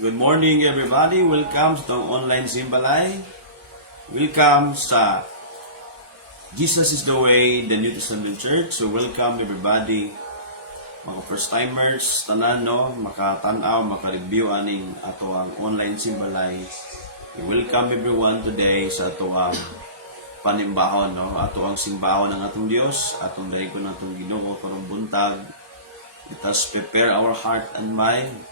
Good morning everybody. Welcome sa itong online Simbalay. Welcome sa Jesus is the Way, the New Testament Church. So welcome everybody. Mga first timers, tanan no, makatanaw, maka-review aning ato ang online Simbalay. Welcome everyone today sa ato ang panimbahon no, ato ang simbahon ng atong Dios, atong dali ko natong Ginoo karong buntag. Let us prepare our heart and mind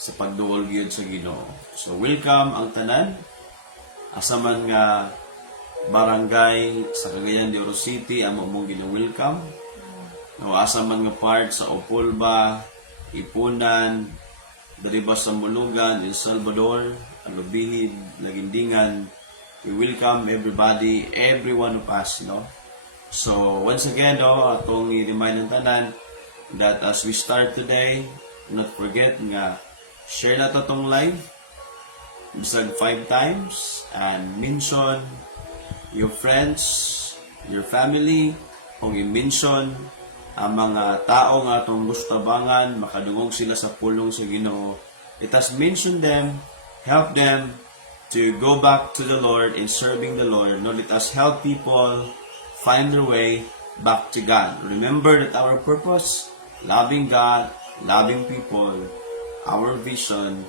sa pagduol gyud sa Ginoo. So welcome ang tanan asa man nga barangay sa Cagayan de Oro City amo mong gina-welcome. No, asa man nga part sa Opolba, Ipunan, diri ba sa Mulugan, El Salvador, Alubihid, Lagindingan, we welcome everybody, every one of us, no. So once again no, atong i-remind ang tanan that as we start today, do not forget nga share na to tong live bisag 5 times and mention your friends, your family, kung i-mention ang mga tao nga atong gusto tabangan, makadungog sila sa pulong sa Ginoo. Let us mention them, help them to go back to the Lord in serving the Lord. No, let us help people find their way back to God. Remember that our purpose, loving God, loving people, our vision,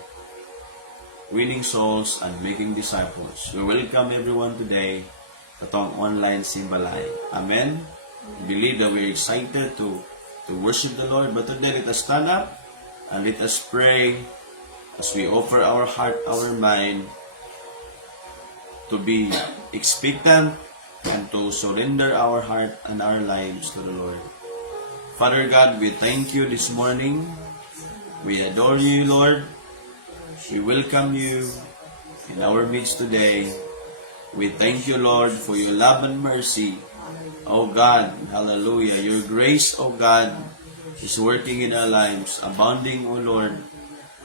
winning souls and making disciples. We welcome everyone today sa itong online Simbalay. Amen? We believe that we're excited to worship the Lord. But today, let us stand up and let us pray as we offer our heart, our mind to be expectant and to surrender our heart and our lives to the Lord. Father God, we thank you this morning. We adore you, Lord. We welcome you in our midst today. We thank you, Lord, for your love and mercy. Oh God, hallelujah. Your grace, oh God, is working in our lives, abounding, oh Lord,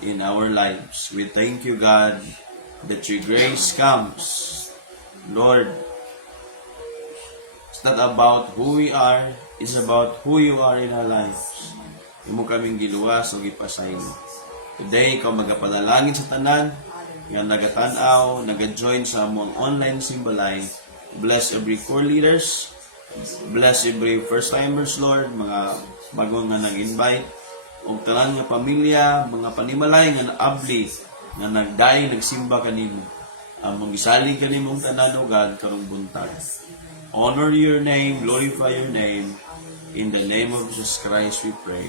in our lives. We thank you, God, that your grace comes. Lord, it's not about who we are, it's about who you are in our lives. Imo kaming giluwas o gipasayon. Today, ikaw magapadalangin sa tanan, nga nagatanaw, nag-join sa among online Simbalay. Bless every core leaders, bless every first-timers, Lord, mga bagong nga nag-invite, o tanan nga pamilya, mga panimalay nga naabli, nga nagday, nagsimba kanimo. Among gisali kanimong tanan, O God, karong buntag. Honor your name, glorify your name. In the name of Jesus Christ we pray.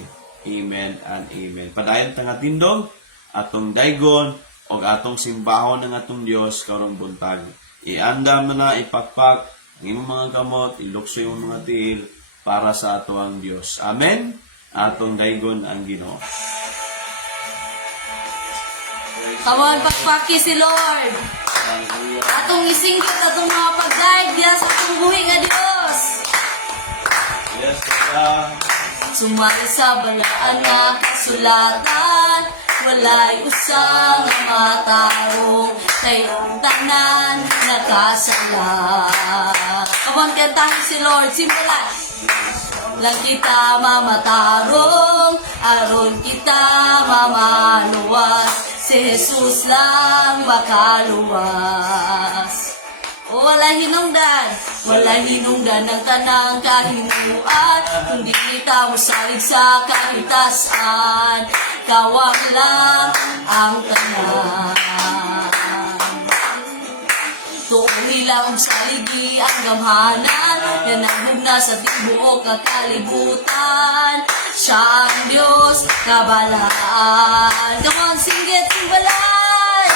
Amen and amen. Padayon tanga tindog, atong daygon, o atong simbahon ng atong Dios karong buntag. Ianda mo na, ipakpak, ang imong mga gamot, ilukso yung mga tiil, para sa ato ang Dios. Amen? Atong daygon ang Ginoo. Kawan pakpaki si Lord. Atong isingkot atong mga pagdaig diya sa atong buhi nga Dios. Yes, God. Sumali sa balaan nga kasulatan, walay usang matarong, kay tanan nakasala. Kawan kantahin si Lord, simula. Lang kita mamatarong, aron kita mamaluwas, si Jesus lang makaluwas. O wala hinungdan ng tanang kahinuan, kundi kita musalig sa kahitasan, kawang lang ang tanan. Tuong ilang saligi ang gamhanan, yan ang hugna sa tibuok kakalibutan. Siya ang Diyos kabalaan. Come on, sing it, Simbalay!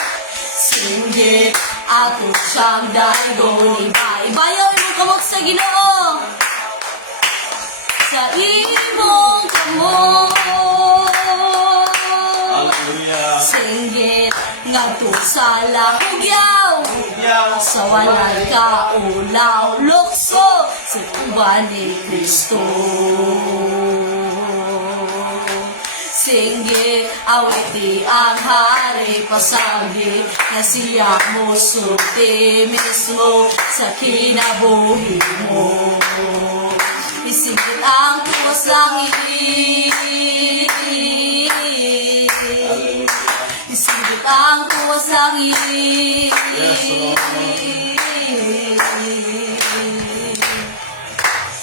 Singgit ato siyang daygon, iba-ibayaw imong kamot sa Ginoo. Sa imong kamot, Hallelujah. singgit ngadto sa lahugyaw, sa walay kaulaw, lukso sa uban ni Kristo. Singge, awiti ang hari pasagi, na siya mo sulti mismo sa kinabuhi mo. Isingit ang tuwas langit, isingit langit.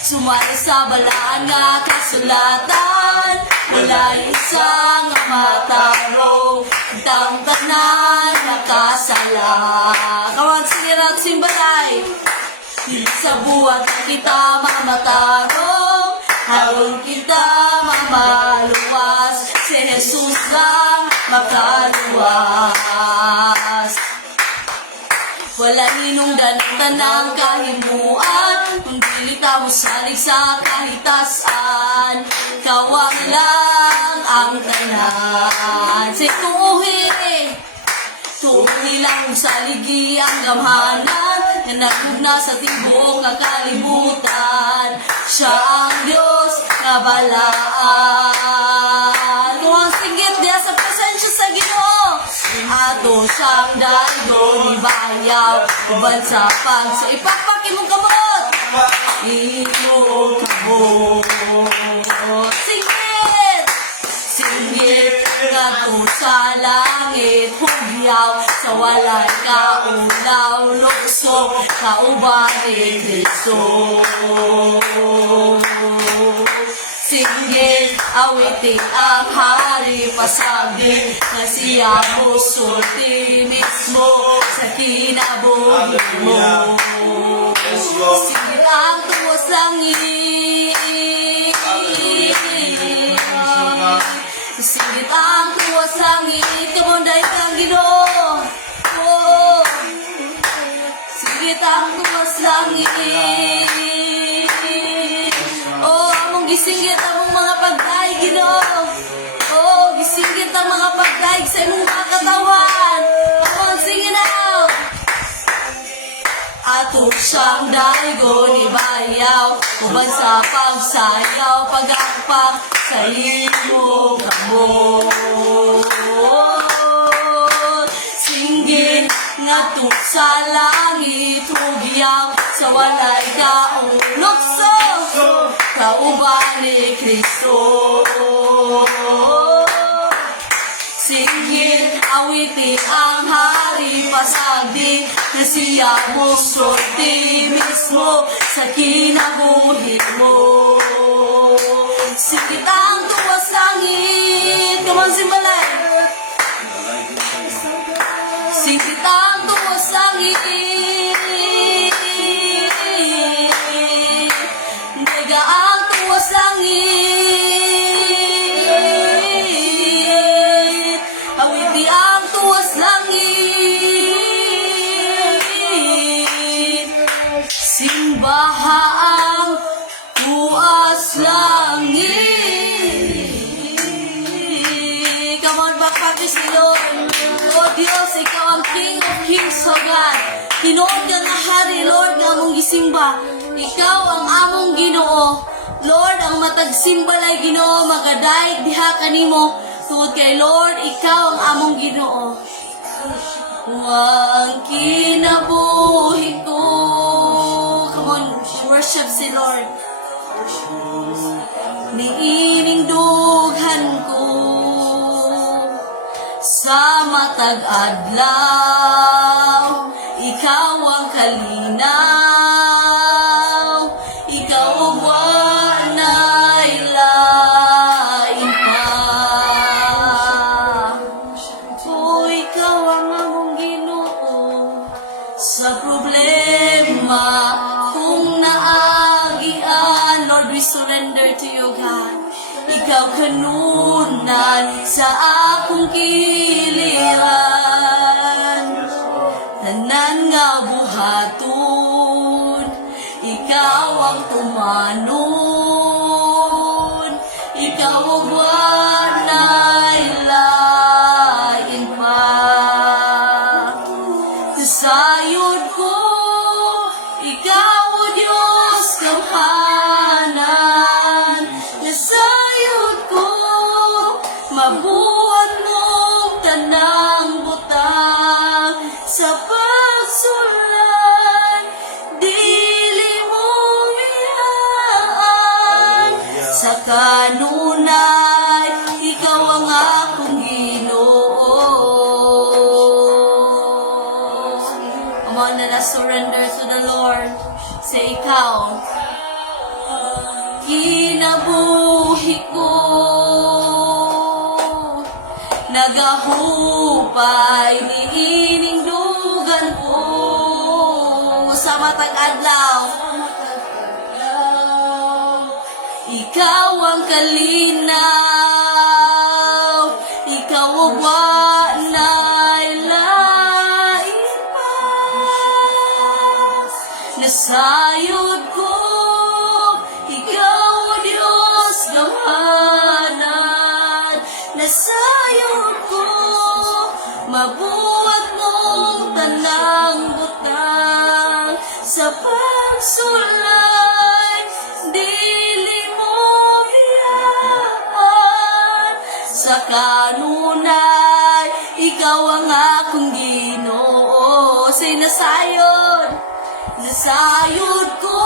Sumali sa balaan nga kasulatan, wala isang matarong ang tanan nakasala. Kawan sinira at simbalay, di sa buhat na kita mamatarong, harong kita mamaluwas, si Jesus lang makaluwas. Walang hinungdan ang tanang kahimuan, kundi litaw mo salig sa kahitasan. Kawang lang ang tanan. Say tuuhi lang sa ligi ang gamhanan, na nagugna sa tibuok nga kalibutan. Siya ang Diyos nga balaan. Kung ang singgit diya sa presensya sa Ginoo, ato siyang daygon ibayaw, uban sa pag sa ipapaki mong kamot, iyong kamot. Singgit, singgit nga to sa langit, hugyaw sa walay kaulaw, lukso kauban ni Kristo. Singgit, awitin ang hari, pasabing na siya mo sulti mismo sa kinabuhi mo. Singgit ang tuwas langit, singgit ang tuwas langit, kamunday kang Ginoo. Oh, singgit ang tuwas langit. Oh, among gisinggit among mga pagdaig, Ginoo. Oh, gisinggit ang mga pagdaig sa imong mga katawan. Come on, sing it out. Ato siyang daygon ibayaw, uban sa pagsayaw, pagakpak sa imo kamot. Singgit nga to sa langit, hugyaw sa walay kaulokso, kauban ni Kristo. Singgit, awitin ang hari, pasagdi na siya mo sulti mismo sa kinabuhi mo. Singgit ang tuwas langit, come on, simbalay. Singgit ang tuwas langit, nega ang tuwas langit, awiti ang tuwas langit, simbaha ang tuwas langit. Come on, backpack si Lord. Oh Diyos, ikaw ang King of Kings, oh God. Tinood ka nga hari, Lord, nga among gisimba. Ikaw ang among Ginoo. Lord, ang matagsimbalay Ginoo, magadaig diha kanimo. Tungod kay Lord, ikaw ang among Ginoo. Ang kinabuhi ko. Come on, worship si Lord. Niining dughan ko sa matag adlaw, ikaw ang kalinaw, ikaw ang wanay lain pa. O ikaw ang among Ginoo sa problema kung naagian. Lord, we surrender to you, God. Ikaw kanunan sa akong kiliran, tanan nga buhaton, ikaw ang tumanon, ikaw ang wanay lain pa. Sayod ko, ikaw o Diyos kamhanan, nasayod ko, mabuhat mong tanang butang sa pagsulan, dili mo iyaan sa kanunay, ikaw ang akong Ginoo. ikaw kinabuhi ko, nagahupay niining dugan ko sa matag adlaw. Ikaw ang kalinaw, ikaw ang wanay lain pa. Nasayod ko, ikaw o Diyos gamhanan. Nasayod ko, mabuhat mong tanang butang sa pagsulay, dili mo biyaan. Sa kanunay, ikaw ang akong Ginoo. Say nasayod, nasayod ko,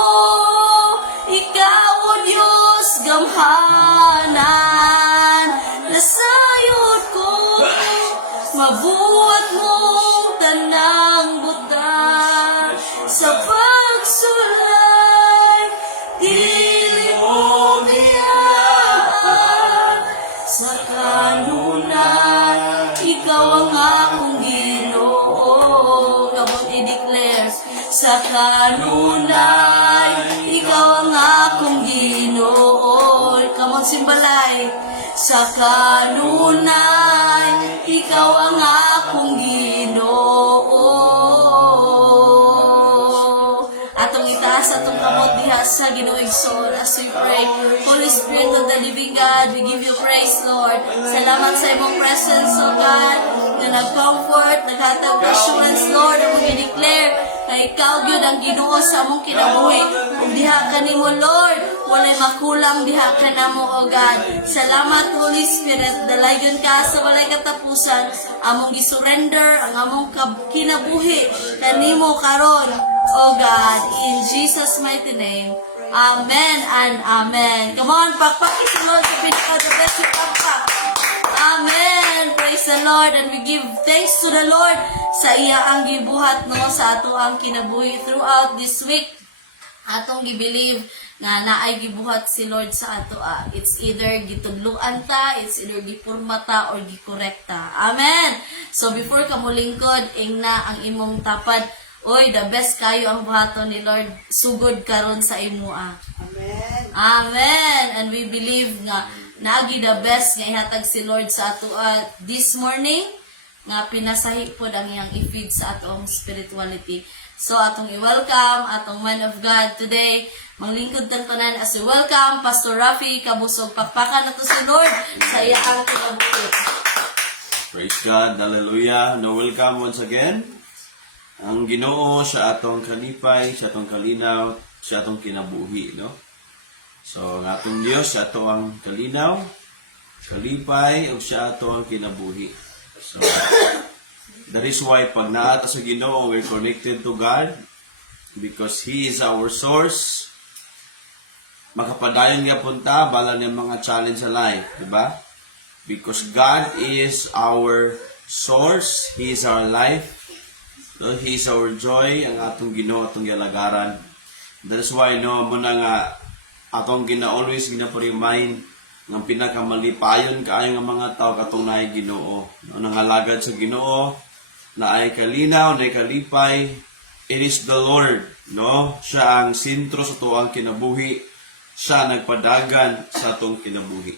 ikaw o Diyos gamhanan. Nasayod ko, mabuhat mong tanang butang sa pagsulay, dili mo biyaan. Sa kanunay, ikaw ang akong Ginoo. Kabot i-declare, sa kanunay, ikaw ang akong Ginoo. Come on, simbalay. Sa kanunay, ikaw ang akong Ginoo. Atong itaas atong kamot diha sa Ginoong Igsoon as we pray. Holy Spirit of the living God, we give you praise, Lord. Salamat sa imong presence, O God, na nag-comfort, naghatag assurance, Lord, na mong i-declare na ikaw yun ang Ginoo sa among kinabuhi. Kung diha ka nimo, Lord, walay makulang diha ka namo, O God. Salamat, Holy Spirit, dalaygon ka sa walay katapusan, among gisurrender ang among kinabuhi kanimo karon, O God, in Jesus' mighty name. Amen and amen. Come on, pakpaki sa Lord sa pinaka the best you pakpak. Amen. Praise the Lord, and we give thanks to the Lord sa iya ang gibuhat no sa ato ang kinabuhi throughout this week. Atong gibilieve nga naay gibuhat si Lord sa ato. It's either gitudluan ta, it's either gipurmata or gikorekta. Amen. So before ka mulingkod, ingna ang imong tapad. Oy, the best kayo ang buhaton ni Lord. Sugod karon sa imua. Amen. Amen. And we believe nga naagi the best nga ihatag si Lord sa ato this morning nga pinasahi pod ang iyang i-feed sa atong spirituality. So atong i-welcome atong man of God today. Manglingkod tanan as we welcome Pastor Rafi Kabusog. Pakpakan nato si Lord sa iyang kinabuhi. Praise God, hallelujah. No, welcome once again. Ang Ginoo siya atong kalipay, siya atong kalinaw, siya atong kinabuhi, no? So, ang atong Dios siya ato ang kalinaw, kalipay, ug siya ato ang kinabuhi. So, that is why pag naata sa Ginoo, we're connected to God because He is our source. Makapadayon nga punta, bala niya mga challenge sa life, di ba? Because God is our source, He is our life. So, He is our joy, ang atong Ginoo, atong galagaran. That is why, no, muna nga, atong always gina-remind ng pinakamalipayon kaayo nga mga tao katong naay Ginoo. No, nangalagad sa Ginoo, naay kalinaw, naay kalipay. It is the Lord, no? Siya ang sentro sa tuwang kinabuhi. Siya nagpadagan sa atong kinabuhi.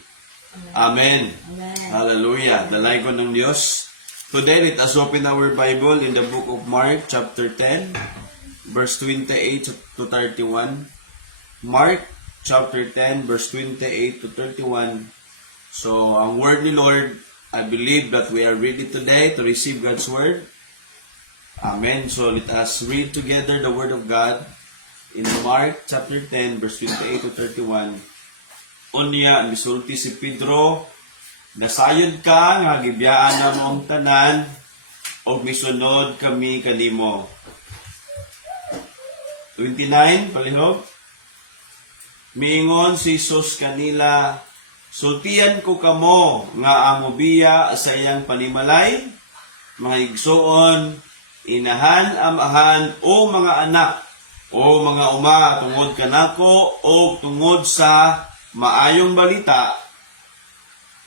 Amen. Amen. Hallelujah. Dalaygon ng Diyos. Today, let us open our Bible in the book of Mark, chapter 10, verse 28 to 31. Mark, chapter 10, verse 28 to 31. So, ang word ni Lord, I believe that we are ready today to receive God's word. Amen. So, let us read together the word of God in Mark, chapter 10, verse 28 to 31. Unya, misulti si Pedro, nasayod ka nga gibiyaan na mong tanan o misunod kami kanimo. 29, palihog. Miingon si Jesus kanila, sultian ko kamo nga ang mobiya sa iyang panimalay, mga igsoon, inahan, amahan o mga anak, O mga uma, tungod kanako o tungod sa maayong balita,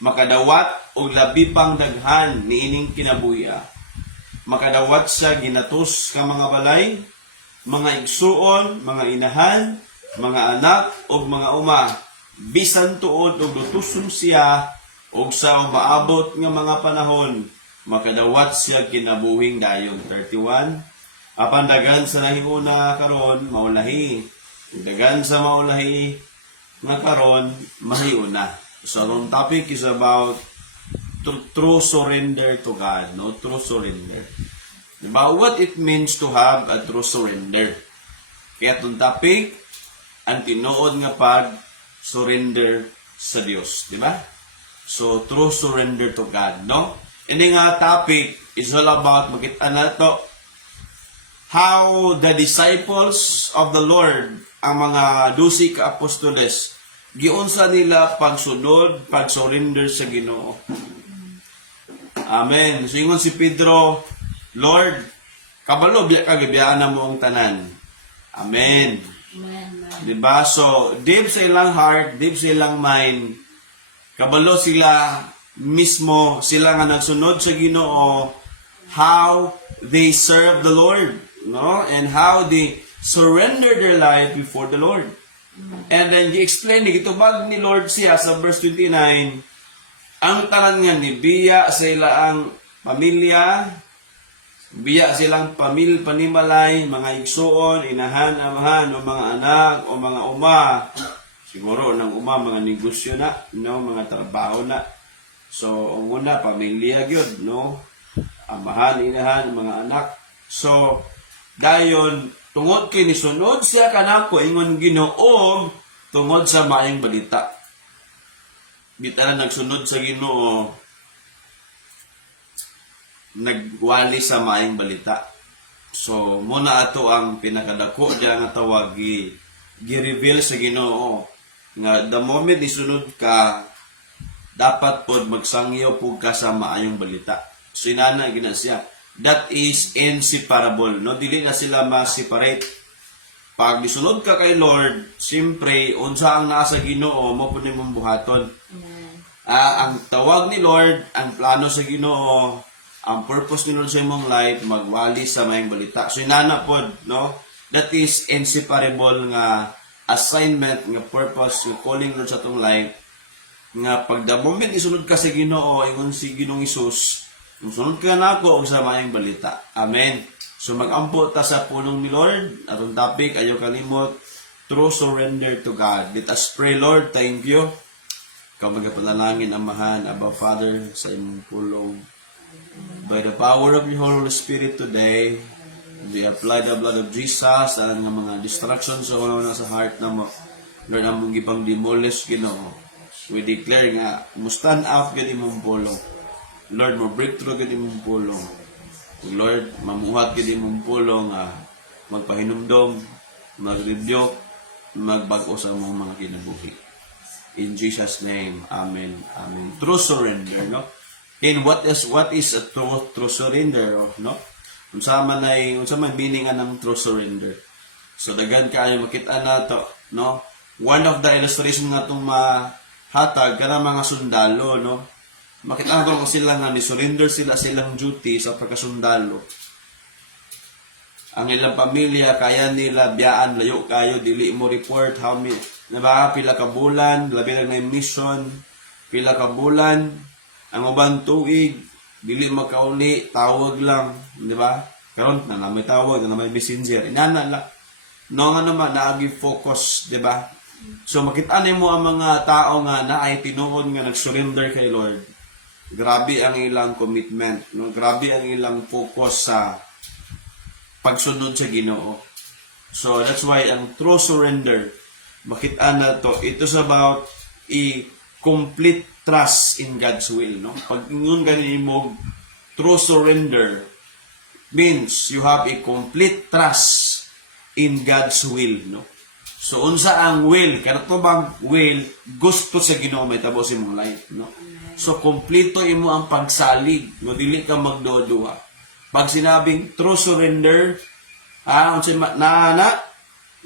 makadawat og labi pang daghan niining kinabuya. Makadawat sa ginatos ka mga balay, mga igsuon, mga inahan, mga anak o mga uma, bisan tuod og lutuson siya og sa maabot nga mga panahon, makadawat siya kinabuhing dayon. 31. Apan dagan sa nahimuna karon maulahi. Dagan sa maulahi nga karon mahiuna. So ang topic is about true surrender to God, no? True surrender. Diba? What it means to have a true surrender. Kaya itong topic, ang tinuod nga pag-surrender sa Diyos. Diba? So, true surrender to God, no? Ini nga topic is all about, makita na to, how the disciples of the Lord, ang mga 12 ka apostoles, giunsa nila pagsunod, pag-surrender sa Ginoo. Amen. So, ingon si Pedro, Lord, kabalo, biyaan na mo ang tanan. Amen. Amen. Diba? So, deep sa ilang heart, deep sa ilang mind, kabalo sila mismo, sila nga nagsunod sa Ginoo, how they serve the Lord, no? And how they surrender their life before the Lord. And then, i-explain, gitubag ni Lord siya sa verse 29, ang tanan nga ni biya sa ilang pamilya, biya silang panimalay, mga igsuon, inahan, amahan, o mga anak, o mga uma. Siguro, ng uma, mga negosyo na, no? Mga trabaho na. So, ang una, pamilya gyud, no? Amahan, inahan, mga anak. So, dayon, tungod kini sunod siya kanako, ingon Ginoo, tungod sa maayong balita. Bitala nagsunod sa Ginoo, nagwali sa maayong balita. So, muna ato ang pinakadako diya nga tawag, gi-reveal sa Ginoo nga the moment isunod ka, dapat pod magsangyo pug ka sa maayong balita. So, inana gina siya. That is inseparable, no? Dili na sila ma-separate. Pag isunod ka kay Lord, siyempre, unsa ang nasa Ginoo, mo po nimong buhaton. Ang tawag ni Lord, ang plano sa Ginoo, ang purpose ni Lord sa imong life, magwali sa mayang balita. So, inana po, no? That is inseparable nga assignment, nga purpose, nga calling Lord sa itong life, nga pag the moment isunod ka sa Ginoo, ingon si Ginoong Isus, kung sunod ka na ako sa mayang balita. Amen. So, mag-ampo ta sa pulong ni Lord. Atong topic, ayaw kalimot, true surrender to God. Let us pray, Lord. Thank you. Ikaw magapanalangin, Amahan, Abba Father, sa imong pulong. By the power of your Holy Spirit today, we apply the blood of Jesus sa mga distractions sa wala sa heart na mo. Lord, ang mong ipang demolish, Ginoo. We declare nga, stand up gid imong pulong. Lord, mo breakthrough gid imong pulong. Lord, mamuhat gid imong pulong, magpahinumdom, mag-rebuke, magbago sa mong mga kinabuhi. In Jesus' name, Amen. Amen. True surrender, no? And what is a true surrender, no? Unsa man meaning ng true surrender. So daghan kaayo makita nato, no? One of the illustration nga itong mahatag kana mga sundalo, no? Makita nato kung sila nga ni surrender silang duty sa pagkasundalo. Ang ilang pamilya kaya nila biyaan layo kayo, dili mo report how many, diba? Pila ka bulan, labi lang na mission, pila ka bulan, ang ubang tuig, dili makauli, tawag lang, diba? Karon na may tawag, na may messenger, inana lang. No nga naman, naagi focus, diba? So makita mo ang mga tao nga na ay tinuod nga nag-surrender kay Lord. Grabe ang ilang commitment, no? Grabe ang ilang focus sa pagsunod sa Ginoo. So that's why ang true surrender, makita na to, it is about a complete trust in God's will, no? Pag ingon ganin mo true surrender means you have a complete trust in God's will, no? So unsa ang will, kanato bang will gusto sa Ginoo may tabo sa imong life, no? So kompleto imo ang pagsalig, no, dili ka magduwa. Pag sinabing true surrender, unsa na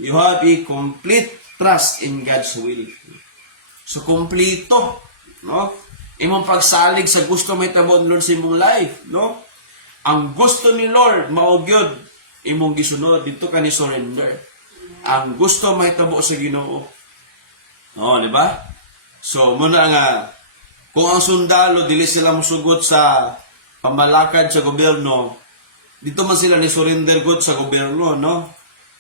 You have a complete trust in God's will. So, kompleto, no? Imong pagsalig sa gusto may tabon Lord sa imong life, no? Ang gusto ni Lord, maugyod, imong gisunod, dito ka ni surrender. Ang gusto may tabo sa Ginoo. No, di ba? So, muna nga, kung ang sundalo, dili sila musugot sa pamalakad sa gobyerno, dito man sila ni surrender good sa gobyerno, no?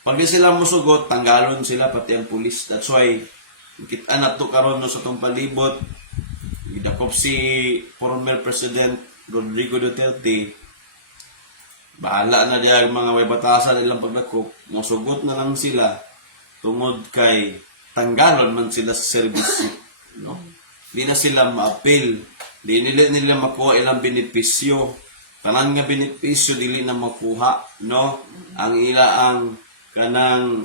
Pag di sila musugot, tanggalon sila, pati ang pulis. That's why, kita na to karon no sa itong palibot, gidakop si former President Rodrigo Duterte, bahala na diya ang mga may batasan nilang pagdakop, musugot na lang sila, tungod kay tanggalon man sila sa servisyo, no? Di na sila ma-appeal, di nila makuha ilang benepisyo, tanan nga benepisyo dili na makuha, no? Ang ilaang kanang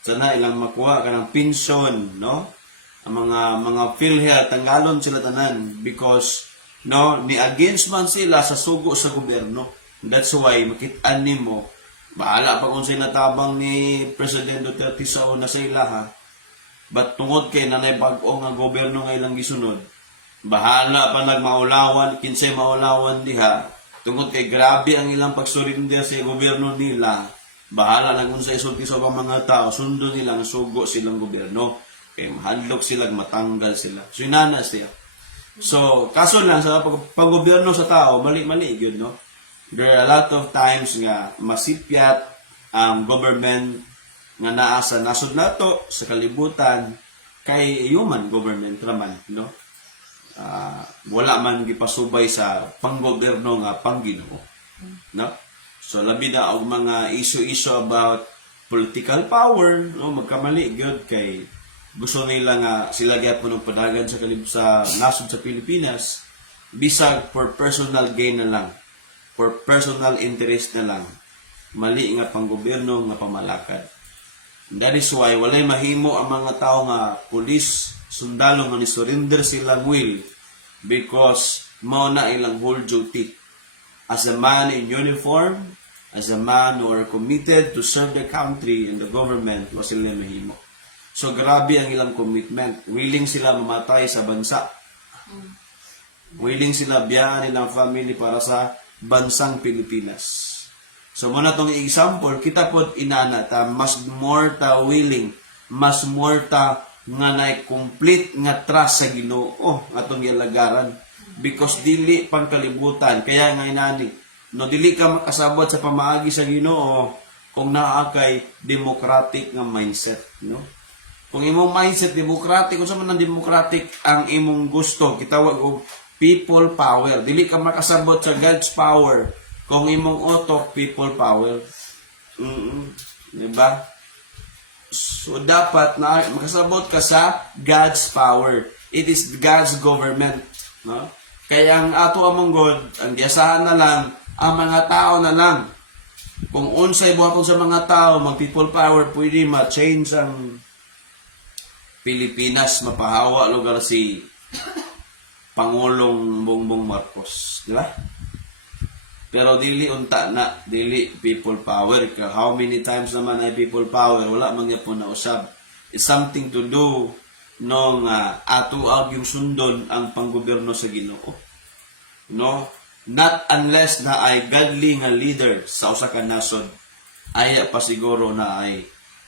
sana ilang makuha kanang pension, no? Ang mga PhilHealth tanggalon sila tanan because no ni against man sila sa sugo sa gobyerno. That's why makit-an nimo bahala pa kung say natabang ni President Duterte sa una sa ilaha. But tungod kay nanay bag-o nga gobyerno nga ilang gisunod, bahala pa nagmaulawan, kinsay maulawan diha, tungod kay grabe ang ilang pagsurinder sa gobyerno nila, bahala lang kung sa isulti sa mga tao, sundo nila ang sugo silang gobyerno, kay mahadlok sila, matanggal sila. So inana siya. So, kaso lang sa paggobyerno sa tao, mali-mali yun, no? There are a lot of times nga masipyat ang government nga naa sa nasod nato sa kalibutan kay human government raman, no? Wala man gipasubay sa panggobyerno nga pangginoo, no? So labi na og mga issue about political power, no, magkamali gyud kay gusto nila nga sila gyapon og padagan sa nasod sa Pilipinas bisag for personal gain na lang, for personal interest na lang, mali nga panggobyerno nga pamalakad. That is why walay mahimo ang mga tao nga pulis, sundalo nga ni surrender silang will because mao na ilang whole duty. As a man in uniform, as a man who are committed to serve the country and the government, wa sila mahimo. So grabe ang ilang commitment. Willing sila mamatay sa bansa. Willing sila biyahan nilang family para sa bansang Pilipinas. So muna tong example, kita pod inana ta mas more ta willing, mas more ta nga nay complete nga trust sa Ginoo atong gilagaran because dili pang kalibutan kaya nga inani no dili ka makasabot sa pamaagi sa Ginoo kung naa kay democratic nga mindset, no? Kung imong mindset democratic, kung sa man ang democratic ang imong gusto, kitawag og people power. Dili ka makasabot sa God's power kung imong utok people power. Diba? So dapat na makasabot ka sa God's power. It is God's government, no? Kaya ang ato among God, ang giasahan na lang ang mga tao na lang. Kung unsay buhaton sa mga tao, mag people power, pwede ma-change ang Pilipinas, mapahawa lugar si Pangulong Bongbong Marcos, di ba? Pero dili unta na, dili people power. How many times naman ay people power? Wala man gyapon na usab. It's something to do nung atuag yung sundon ang panggobyerno sa Ginoo. No? Not unless na ay godly nga leader sa usa ka nasod. Aya pa siguro na ay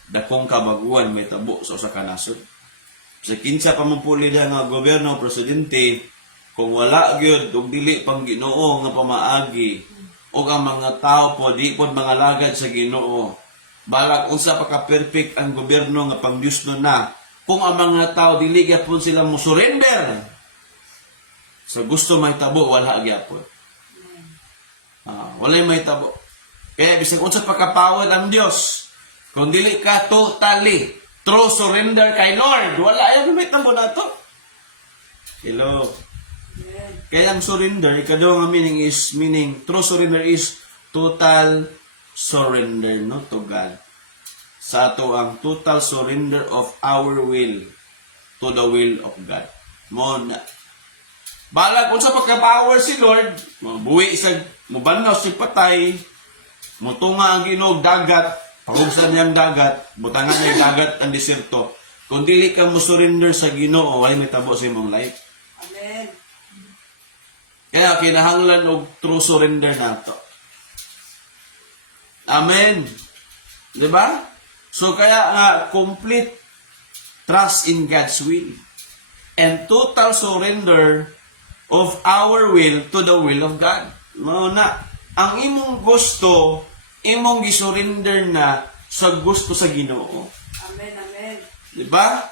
dakong kabaguan may tabo sa usa ka nasod. Sa kinsa pa man puli nga gobyerno, presidente, kung wala gyud og dili pang Ginoo nga pamaagi o ang mga tao po di pod mga lagad sa Ginoo, balak unsa pa ka perfect ang gobyerno nga pang Dios na kung ang mga tao dili gyapon sila mo surrender sa gusto may tabo, wala gyapon. Wala may tabo. Kaya bisag unsa pa kapawad ang Dios kung dili ka totally true surrender kay Lord, wala ayo may tabo nato. Hello. Kaya ang surrender, ikadaw nga meaning, true surrender is total surrender, no, to God. Sa ato ang total surrender of our will to the will of God. Mo na. Balag, kung sa pagka-power si Lord, mabuhi sa, mabanaw si patay, mutunga ang Ginoo dagat, Pagugsan niyang dagat, butangan niya yung dagat ang desierto. Kung dili ka mo surrender sa Ginoo, wala may tabo sa imong life. Amen. Kaya kinahanglan og true surrender nato. Amen. Di ba? So kaya nga complete trust in God's will and total surrender of our will to the will of God. Mao na ang imong gusto, imong gisurrender na sa gusto sa Ginoo. Amen. Amen. Di ba?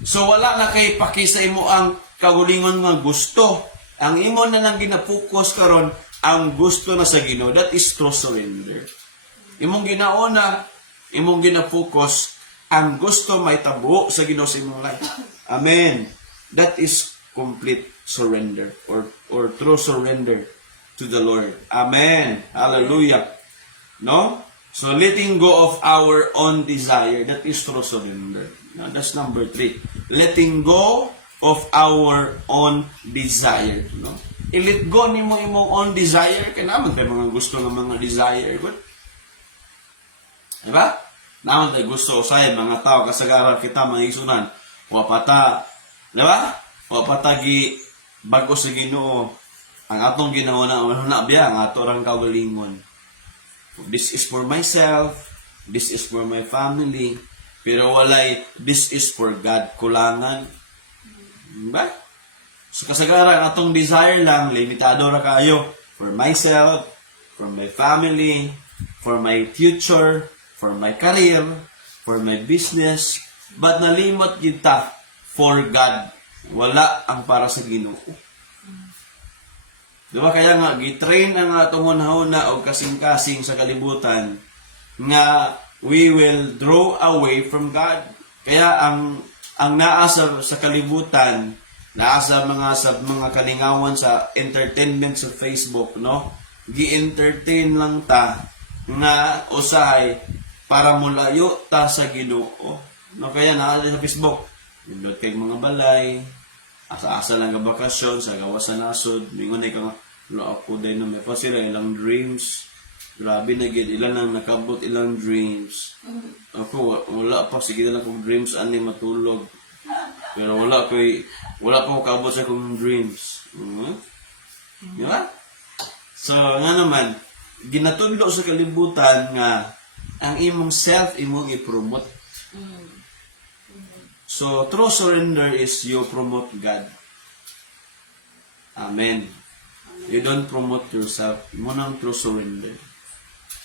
So wala na kay paki sa imo ang kaulingon nga gusto. Ang imo na lang gina-focus karon ang gusto na sa Ginoo. That is true surrender. Imong ginauna, imong gina-focus ang gusto may tabo sa Ginoo sa imong life. Amen. That is complete surrender or true surrender to the Lord. Amen. Hallelujah. No? So letting go of our own desire, that is true surrender. Now, that's number 3. Letting go of our own desire. No? I-let go nimo imong own desire. Kaya naman tayo mga gusto ng mga desire. But, diba? Naman tayo gusto usay mga tao kasagaran kita mga isunan. Wapata. Diba? Wapata gi bago sa Ginoo. Ang atong ginawa na biya, ang ato rang kaugalingon. This is for myself. This is for my family. Pero walay, this is for God. Kulangan. Diba? So kasagaran, atong desire lang, limitado ra kayo. For myself, for my family, for my future, for my career, for my business. But nalimot kita for God. Wala ang para sa Ginoo. Diba kaya nga, gitrain ang atong hunahuna o kasing-kasing sa kalibutan nga we will draw away from God. Kaya ang naa sa kalibutan, naa sa mga kalingawan sa entertainment sa Facebook, no? Gi-entertain lang ta nga usahay para mulayo ta sa Ginoo. No, kaya naa sa Facebook, nindot kay mga balay, asa-asa lang ka bakasyon sa gawas sa nasod, mingon ay ka nga, ako din na may pa sila ilang dreams. Grabe na gid, ilan ang nakabot ilang dreams. Ako, wala pa, sige na lang kong dreams, ani matulog. Pero wala pa makabot sa kong dreams. Di ba? So, nga naman, ginatudlo sa kalibutan nga, ang imong self, imong i-promote. So, true surrender is you promote God. Amen. You don't promote yourself. Mo nang true surrender.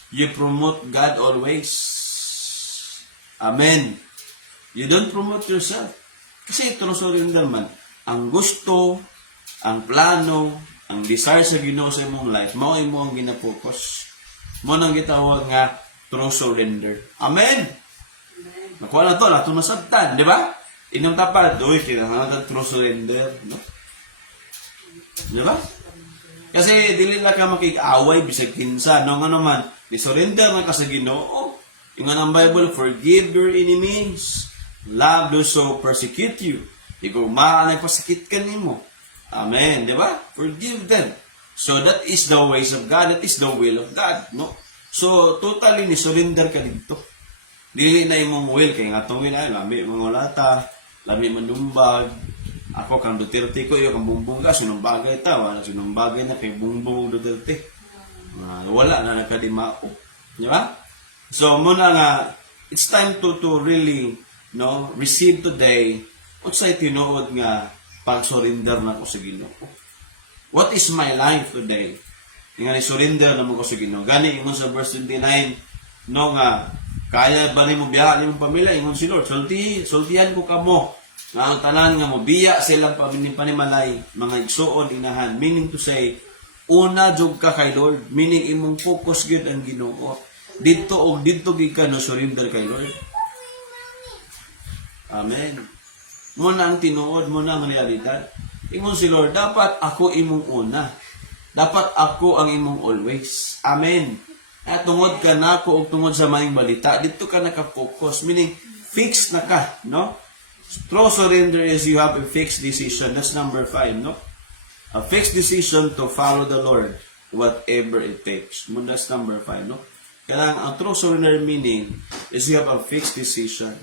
You promote God always. Amen. You don't promote yourself. Kasi true surrender man. Ang gusto, ang plano, ang desire sa Ginoo sa imong life, mao imo ang gina-focus. Mo nang gitawag nga true surrender. Amen. Nakuha na to, lato nasabtan, di ba? Inyong tapad, uy, kinahanglan true surrender, no? Di ba? Kasi dili na ka makik-away bisag kinsa, no nga naman, di-surrender na ka sa Ginoo. Yung nga ng Bible, forgive your enemies, love those who persecute you. Ikaw nagpasikit ka nimo. Amen, di ba? Forgive them. So that is the ways of God, that is the will of God, no? So totally ni surrender ka dito. Dili na imong will kay ngatong will ay lami mga lata, lami manumbag. Ako kang Duterte ko, yung kang Bongbong ka, sinumbagay ta, wala sinumbagay na kay Bongbong Duterte. Wala na nakadimao. Di ba? So, muna nga, it's time to really, no, receive today, unsay tinuod nga, pag-surrender na ko sa Ginoo. What is my life today? Nga ni-surrender na mo ko sa Ginoo. Gani, ingon sa verse 29, no nga, kaya ba ni mo biya, ni mong pamilya, ingon si Lord, sultihan ko kamo, nga ang tanan nga mo biya silang panimalay mga igsuon inahan, meaning to say una jud ka kay Lord, meaning imong focus gyud ang Ginoo didto og didto gid ka no surrender kay Lord. Amen. Muna ang tinuod, muna ang realidad. Ingon si Lord, dapat ako imong una, dapat ako ang imong always. Amen. At tungod ka na ako og tungod sa maing balita, didto ka naka-focus, meaning fix na ka, no? True surrender is you have a fixed decision. That's number 5, no? A fixed decision to follow the Lord, whatever it takes. That's number 5, no? Kanang ang true surrender meaning is you have a fixed decision.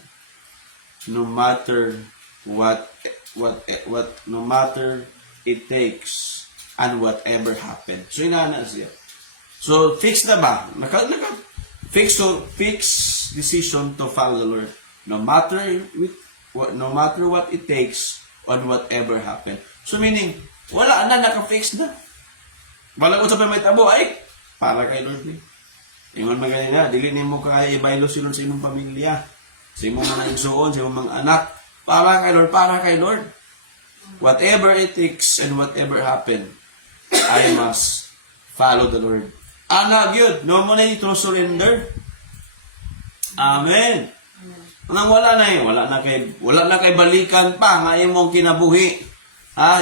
No matter what no matter it takes and whatever happen. So inana siya. So fix na ba? Fix decision to follow the Lord. No matter what it takes on whatever happen. So meaning wala na naka-fix na. Wala ko sa pamitabo ay para kay Lord. Ingon magaling na, dili nimo kay ibaylo silon sa imong pamilya, sa imong mga igsoon, sa imong mga anak, para kay Lord. Whatever it takes and whatever happen, I must follow the Lord. Ana gyud, no mo na true surrender. Amen. Nang wala na kay balikan pa nga imong kinabuhi.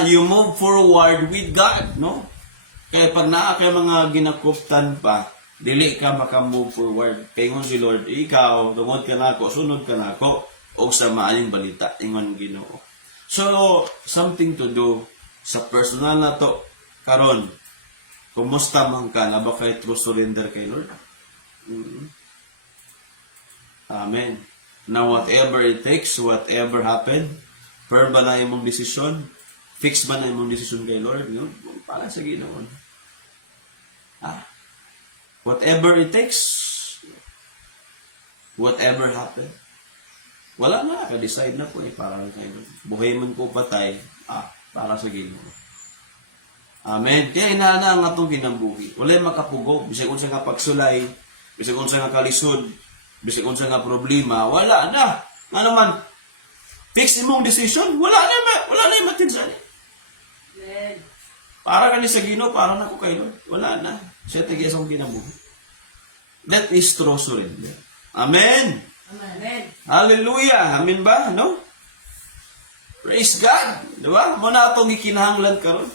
You move forward with God, no? Kaya pag naa kay mga ginakuptan pa, dili ka maka-move forward. Kaya si Lord, ikaw, tungod ka na ako, sunod ka na ako, o sa maaling balita, ingon Ginoo. So, something to do sa personal na to, karon, kumusta man ka, na ba kay true surrender kay Lord? Amen. Now, whatever it takes, whatever happen, firm ba na imong desisyon? Fix ba na imong desisyon kay Lord? Yun, para sa Ginoo. Whatever it takes, whatever happen, wala na, ka-decide na po para kay Lord. Buhay man ko patay, para sa Ginoo. Amen. Kaya inaana ang atong ginambuhi. Wala makapugo, bisag unsa nga pagsulay, bisag unsa nga kalisod, bisag unsa nga problema, wala na. Nga naman, fix imong decision, wala na matinsan. Amen. Para kani sa Ginoo, para na ko kay Lord. Wala na. Siya tagi asang kinabuhi. That is true surrender. Amen. Amen. Hallelujah. Amen ba? No? Praise God. Diba? Muna itong ikinahanglan karon.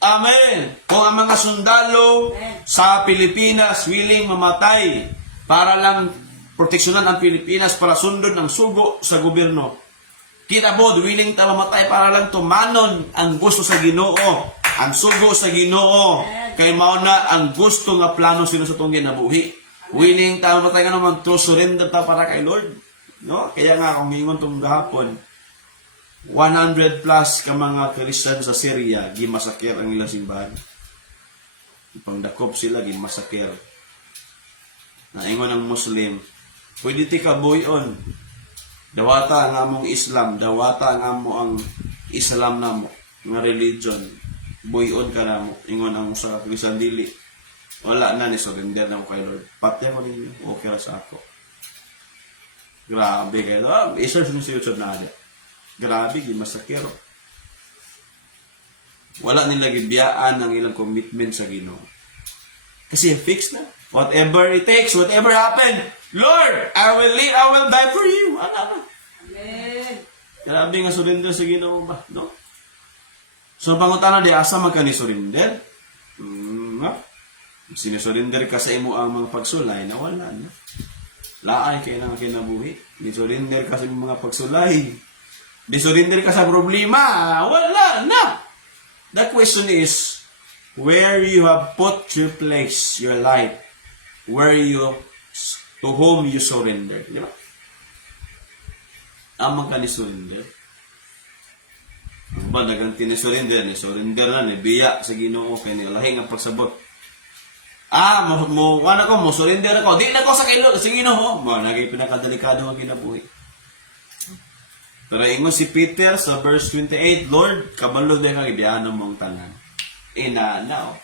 Amen. Kung ang mga sundalo sa Pilipinas willing mamatay para lang proteksyonan ang Pilipinas para sundon ang sugo sa gobyerno. Kita bod, willing ta mamatay para lang tumanon ang gusto sa Ginoo. Ang sugo sa Ginoo. Kay mao na ang gusto nga plano sino sa itong ginabuhi. Willing ta mamatay nga naman to surrender ta para kay Lord. No? Kaya nga kung ingon tong gahapon, 100 plus ka mga Christian sa Syria gimasakir ang ilang simbahan. Ipangdakop sila gimasakir. Naingon ang Muslim, pwede ti ka buyon. Dawata ang among Islam, dawata ang ang Islam namo, nga religion. Buyon ka namo, ingon ang sa Christian dili. Wala na ni surrender na mo kay Lord. Pati mo ninyo, okay ra sa ako. Grabe kayo. Isa sa YouTube na adi. Grabe, gimasakero. Wala nila gibiyaan ang ilang commitment sa Ginoo. Kasi fix na. Whatever it takes, whatever happen, Lord, I will die for you. Ano? Amen. Grabe nga surrender sa Ginoo ba? No? So, pangutana di asa man ka ni surrender? Sinisurrender ka sa imo ang mga pagsulay na wala na. Laay kayo na kinabuhi. Ni-surrender ka sa mga pagsulay. Di-surrender ka sa problema. Wala na. The question is, where you have put your place, your life, to whom you surrender. Di ba? Amang ka ni-surrender. Ang ba, nagang tinisurrender, ni-surrender na, ni-biya sa Ginoo, kaya nilahing ang pagsabot. Surrender ako. Di na ko sa kay Lord, sa Ginoo. Naging pinakadelikado ang ginabuhi. Pero ingon si Peter sa verse 28, Lord, kabalo din kang ibiyahan mong tanan. Inana.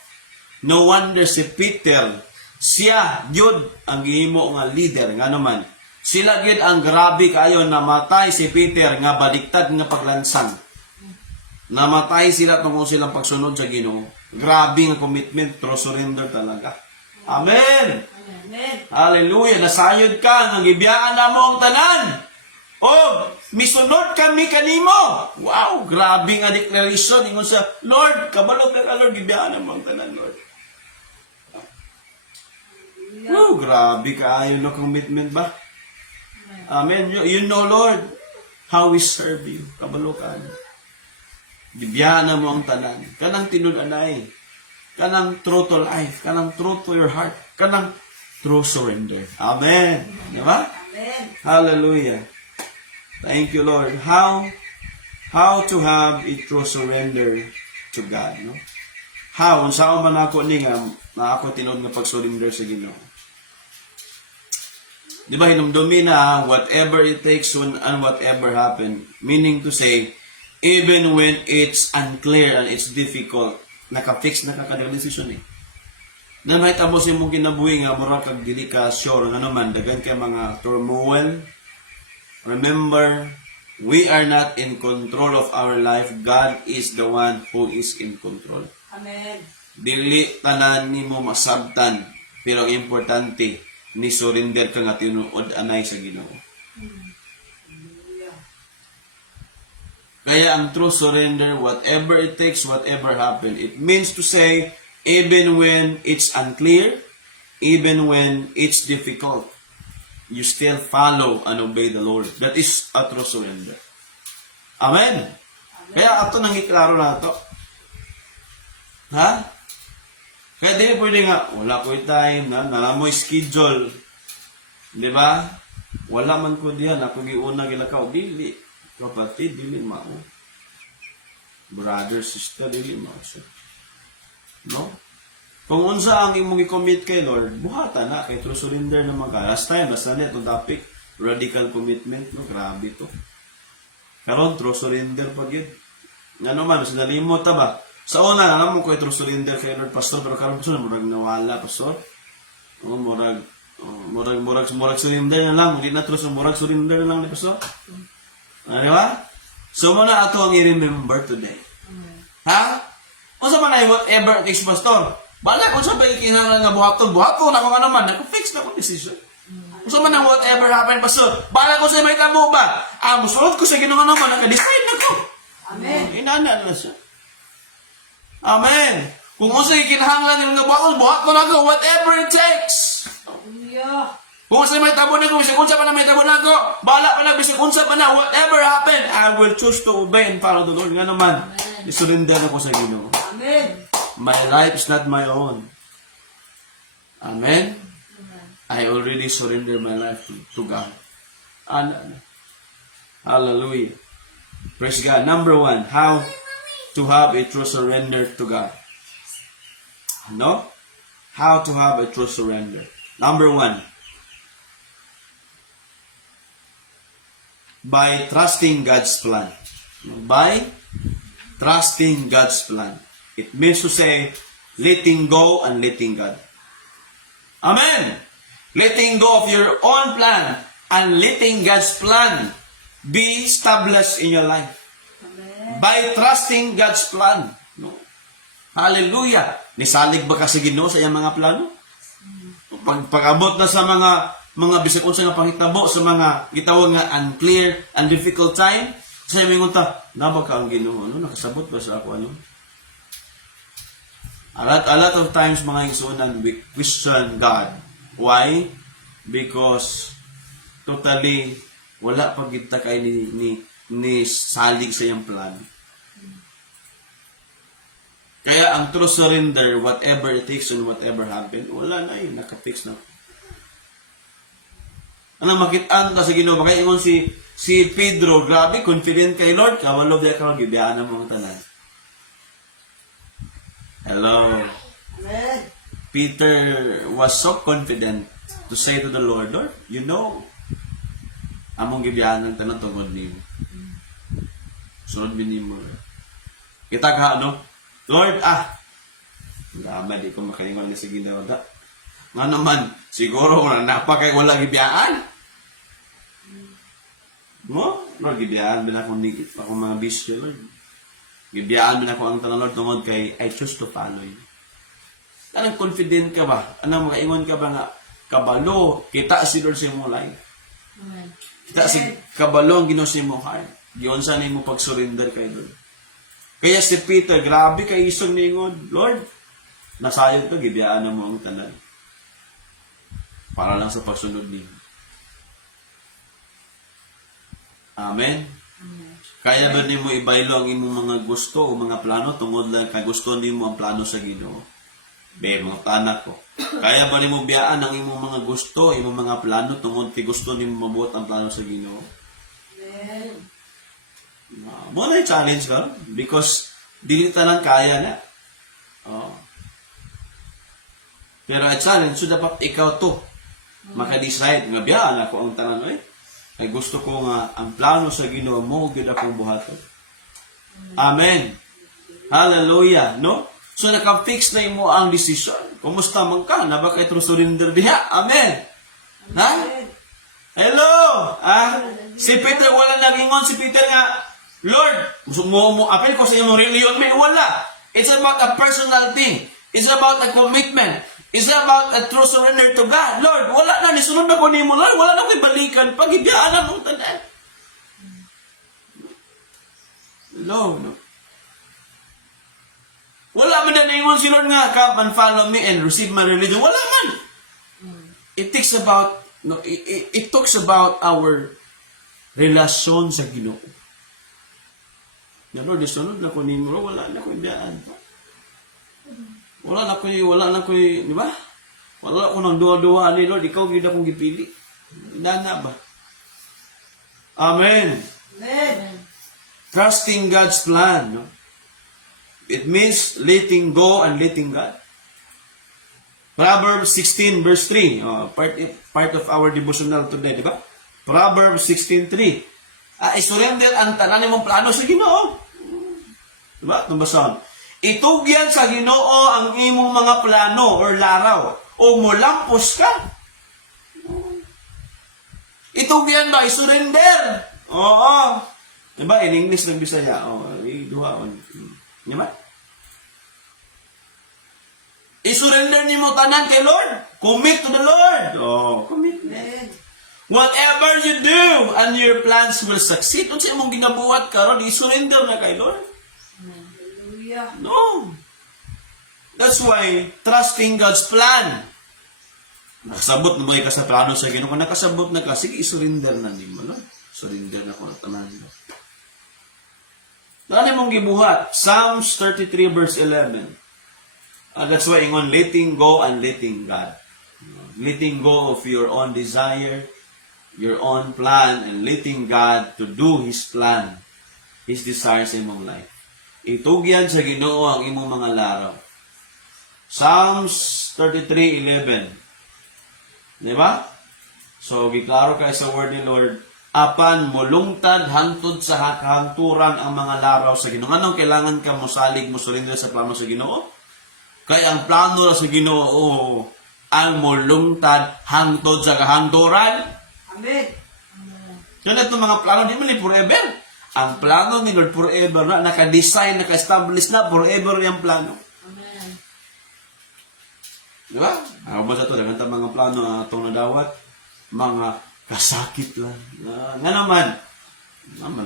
No wonder si Peter, siya, yun, ang gihimo nga leader, nga naman. Sila yun ang grabe kayo, namatay si Peter, nga baliktad nga paglansang. Namatay sila tungkol silang pagsunod sa Ginoo. Grabe nga commitment, true surrender talaga. Amen! Amen. Hallelujah! Nasayod ka, nang ibiyaan na mo ang tanan. Misunod kami kanimo. Wow! Grabe nga declaration. Ingon sa, Lord, kabalo ka Lord, ibiyaan na mo ang tanan, Lord. Wow! Grabe ka, yun na commitment ba? Amen. You know, Lord, how we serve you. Kabalo ka. Ibiyaan na mo ang tanan. Kanang tinud-anay. kanang true to life, kanang true to your heart, kanang true surrender. Amen. Di ba? Amen. Hallelujah. Thank you, Lord. How to have a true surrender to God, no? How? Unsa man ako ni nga na ako tinud nga pag-surrender sa Ginoo. Di ba hinumdumi na whatever it takes and whatever happen. Meaning to say, even when it's unclear and it's difficult, naka-fix na ka decision eh. Na mahita mo sa imong kinabuhi nga mura kag dili ka sure nga naman dagan kay mga turmoil. Remember, we are not in control of our life. God is the one who is in control. Amen. Dili tanan nimo masabtan, pero ang importante ni surrender ka nga tinuod anay sa Ginoo. Kaya ang true surrender, whatever it takes, whatever happen, it means to say, even when it's unclear, even when it's difficult, you still follow and obey the Lord. That is a true surrender. Amen. Kaya ato nang iklaro na ito. Ha? Kaya di pwede nga, wala ko time, nala mo schedule. Di ba? Wala man ko diyan, ako giuna gilakaw. Dili. Kapatid, dili mao. Brother, sister, dili mao siya. No? Kung unsa ang imong i-commit kay Lord, buhata na, kay true surrender naman ka. Last time, basta na itong topic, radical commitment, no? Grabe to. Karon true surrender pag yun. Ano man, mas nalimot ta ba? Sa una, alam mo ko true surrender kay Lord, Pastor, pero karon gusto na, murag nawala, Pastor. Murag surrender na lang. Hindi na true, murag surrender na lang, ni Pastor. Ano ba? So, muna ato ang i-remember today. Ha? Kung sa manay, whatever it takes, Pastor, bala kung sa ba'y kinangan nga buhaton na kung ano man, fix na kong decision. Kung sa man ang whatever happen, Pastor, bala kung sa may tamo ba? Musulot ko sa ginungan naman, naka-decide na ko. Amen. Inana na siya. Amen. Kung sa ikinahanglan yung buhaton na ko, whatever it takes. Hallelujah. Kung sa may tabo na ko, bisag unsa pa na may tabo na ko, bala pa na, bisag unsa pa na, whatever happen, I will choose to obey and follow the Lord. Nga naman, isurrender ako sa Ginoo. Amen. My life is not my own. Amen? I already surrender my life to God. Hallelujah. Praise God. Number 1, how to have a true surrender to God. No? How to have a true surrender. Number 1, by trusting God's plan. By trusting God's plan. It means to say, letting go and letting God. Amen! Letting go of your own plan and letting God's plan be established in your life. Amen. By trusting God's plan. No? Hallelujah! Nisalig ba kasi Ginoo sa iyang mga plano? Pag-abot na sa mga bisag unsa nga panghitabo sa mga gitawag nga unclear and difficult time, sa mingon ta, naba ka ang Ginoo, ano nakasabot ba sa ako ano? A lot of times mga igsunan we question God. Why? Because totally wala pa gid ta kay ni salig sa iyang plan. Kaya ang true surrender, whatever it takes and whatever happen, wala na yun, nakafix na. Ano makitaan ka sa Ginoo? Kaya ingon si Pedro, grabe, confident kay Lord, kawalo diya ka, gibiyaan ang mga tanan. Hello. Amen. Peter was so confident to say to the Lord, Lord, you know, among gibiyaan ng tanan tungod nimo. Sunod binimo. Kita ka, ano? Lord, Lama, di ko makalingon na sa Ginoo. Nga naman, siguro na napakay wala gibiyaan. Mo, Lord, gibiyaan ba na akong mga bisyo, Lord? Gibiyaan ba na ako ang tanan, Lord, tungod kay I choose to follow you. Anong confident ka ba? Anong makaingon ka ba nga, kabalo, kita si Lord sa imong life. Amen. Kita si kabalo ang Ginoo sa imong heart. Giyon sa nimo pag-surrender kay Lord. Kaya si Peter, grabe kay isong ningon, Lord, nasayod to, gibiyaan na mo ang tanan. Para lang sa pagsunod niyo. Amen? Kaya ba nimo ibaylo ang imong mga gusto o mga plano tungod lang kay gusto nimo ang plano sa Ginoo? Be, mga tanak ko. Kaya ba mo biyaan ang imong mga gusto, imong mga plano, tungod kay gusto nimo mabuot ang plano sa Ginoo? Amen. Mo na challenge ka, because dili tanan kaya na. Oh. Pero a challenge, so dapat ikaw to, maka-decide, nga biyaan ako ang tanan, ay gusto ko nga, ang plano sa Ginoo mo, gid akong buhaton. Amen. Hallelujah, no? So, naka-fix na imo ang decision. Kumusta man ka? Na ba kay true surrender diha? Amen. Ha? Hello! Si Peter, wala nag-ingon si Peter nga, Lord, mo apel ko sa iyong reliyon, may wala. It's about a personal thing. It's about a commitment. It's about a true surrender to God. Lord, wala na, nisunod na ko ni mo, Lord, wala na ko'y balikan, pag-ibiyaan mong tanan. Hello, no? Wala man na ingon si Lord nga, come and follow me and receive my religion. Wala man. It talks about, no, it talks about our relasyon sa Ginoo. Na Lord, isunod na ko ni mo, wala na ko ibiyaan. Wala na ko, di ba? Wala ko nang duwa-duwa ni Lord, ikaw gid akong gipili. Inana ba? Amen. Amen. Trusting God's plan, no? It means letting go and letting God. Proverbs 16 verse 3, part of our devotional today, di ba? Proverbs 16:3. I-surrender ang tanan mong plano sa Ginoo. Di ba? Tumbasan. Itugyan sa Ginoo ang imong mga plano or laraw o molampos ka. Itugyan ba? I-surrender. Oo. Di ba? In English lang Bisaya. Duha. Di ba? I-surrender niyo mo tanan kay Lord. Commit to the Lord. Commitment. Whatever you do and your plans will succeed. Kung siya mong ginabuhat karon, i-surrender na kay Lord. Hallelujah. No. That's why, trusting God's plan. Nakasabot na ba ka sa plano sa Ginoo? Kung nakasabot na ka, sige, i-surrender na nimo. No? Surrender na ko na tanan. Ano mong gibuhat? Psalms 33 verse 11. That's why ingon, letting go and letting God. Letting go of your own desire, your own plan, and letting God to do His plan, His desires in mong life. Itugyan sa Ginoo ang imong mga laraw. Psalms 33:11. Di ba? So, giklaro kay sa word ni Lord, apan molungtad hangtod sa kahangturan ang mga laraw sa Ginoo. Anong kailangan ka mosalig mo surrender sa plano sa Ginoo? Kaya ang plano sa Ginoo ang molungtad hangtod sa kahangturan. Amen. Kaya itong mga plano, di man ni forever. Ang plano ni Lord forever na, naka-design, naka-establish na, forever yung plano. Amen. Di ba? Ako ba sa ito, dagan ta mga plano itong nadawat, mga kasakit lang. Nga naman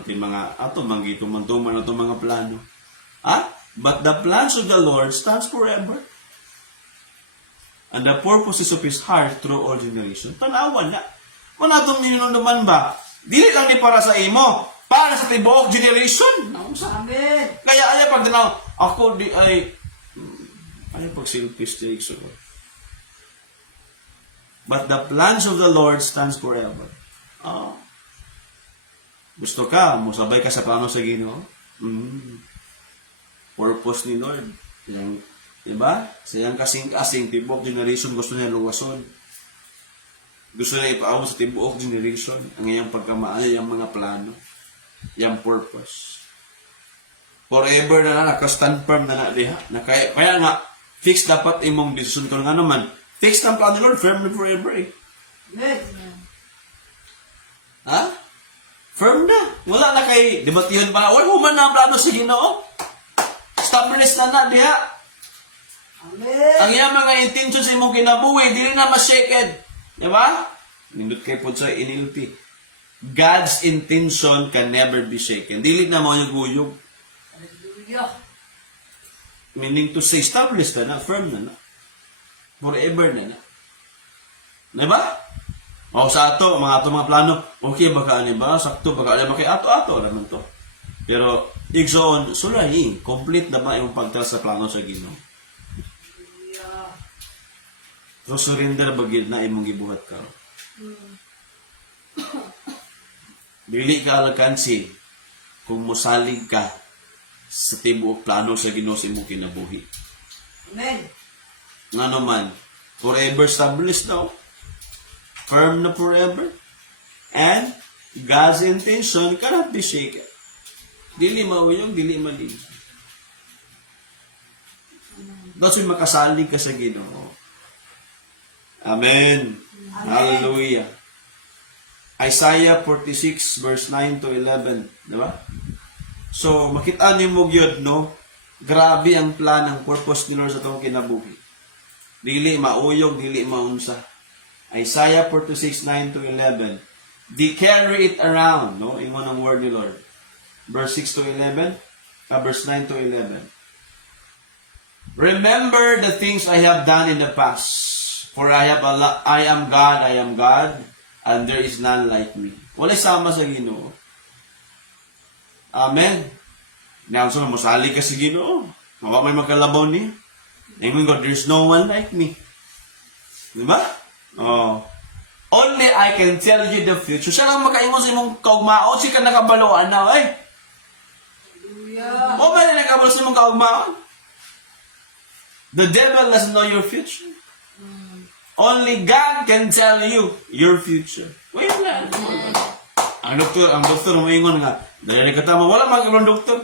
mga ato, manggituman-tuman itong mga plano. But the plans of the Lord stands forever. And the purposes of His heart through all generations. Tanawan na. Kung natong ninunuman ba, dili lang di para sa imo, para sa tibuok generation. Amen. Kaya ayaw pag dinaw, ako di ay, ayaw pag selfish di ikso. But the plans of the Lord stands forever. Gusto ka, musabay ka sa plano sa Ginoo? Purpose ni Lord. Diba? Sayang kasing-kasing, tibuok generation, gusto niya luwason. Gusto niya ipaawon sa tibuok generation ang iyang pagkamaalay, ang mga plano, yung purpose. Forever na naka-stand firm na diha. Kaya nga, fix dapat imong decision ko nga naman. Fix ang plano ni Lord, firm na forever eh. Amen. Firm na. Wala na kay debatihan pa. Human na ang plano sa Ginoo. Established na diha. Amen. Ang iyang mga intentions sa imong kinabuhi, dili na ma-shaken. Di ba? Nindot kay po sa NLT. God's intention can never be shaken. Dili na mo yung guyog. Hallelujah. Meaning to say, established na, firm na. Forever na. Di ba? O sa ato, mga plano, okay ba ka ba? Sakto ba ka? Kay ato naman to. Pero, igsoon, sulahi, complete na ba yung pagtal sa plano sa Ginoo? So surrender bagid na imong gibuhat ka. Dili ka alkansi kung mosalig ka sa tibuok plano sa Ginoo sa imong kinabuhi. Amen. Nga naman, forever established daw. Firm na forever. And God's intention cannot be shaken. Dili mauyong, dili malig. That's why makasalig ka sa Ginoo. Amen. Hallelujah. Isaiah 46 verse 9 to 11. Diba? So, makita niyo mo yun, no? Grabe ang plan, ang purpose ni Lord sa itong kinabuhi. Dili mauyog, dili maunsa. Isaiah 46, 9 to 11. They carry it around, no? Ingon ang word ni Lord. Verse 6 to 11. Verse 9 to 11. Remember the things I have done in the past. For I am God, and there is none like me. Wala sama sa Ginoo. Amen. Now, so, masali ka sa Ginoo. Mawa may magkalabaw niya. Amen God, there's no one like me. Diba? Oh. Only I can tell you the future. Siya lang makaingon sa imong kaugmaon. Siya ka nakabaluan na, ay. Hallelujah. O ba na nakabalo sa imong kaugmaon? The devil doesn't know your future. Only God can tell you your future. Wait lang. Ang doktor maingon nga, dahil katama, wala magkaroon doktor.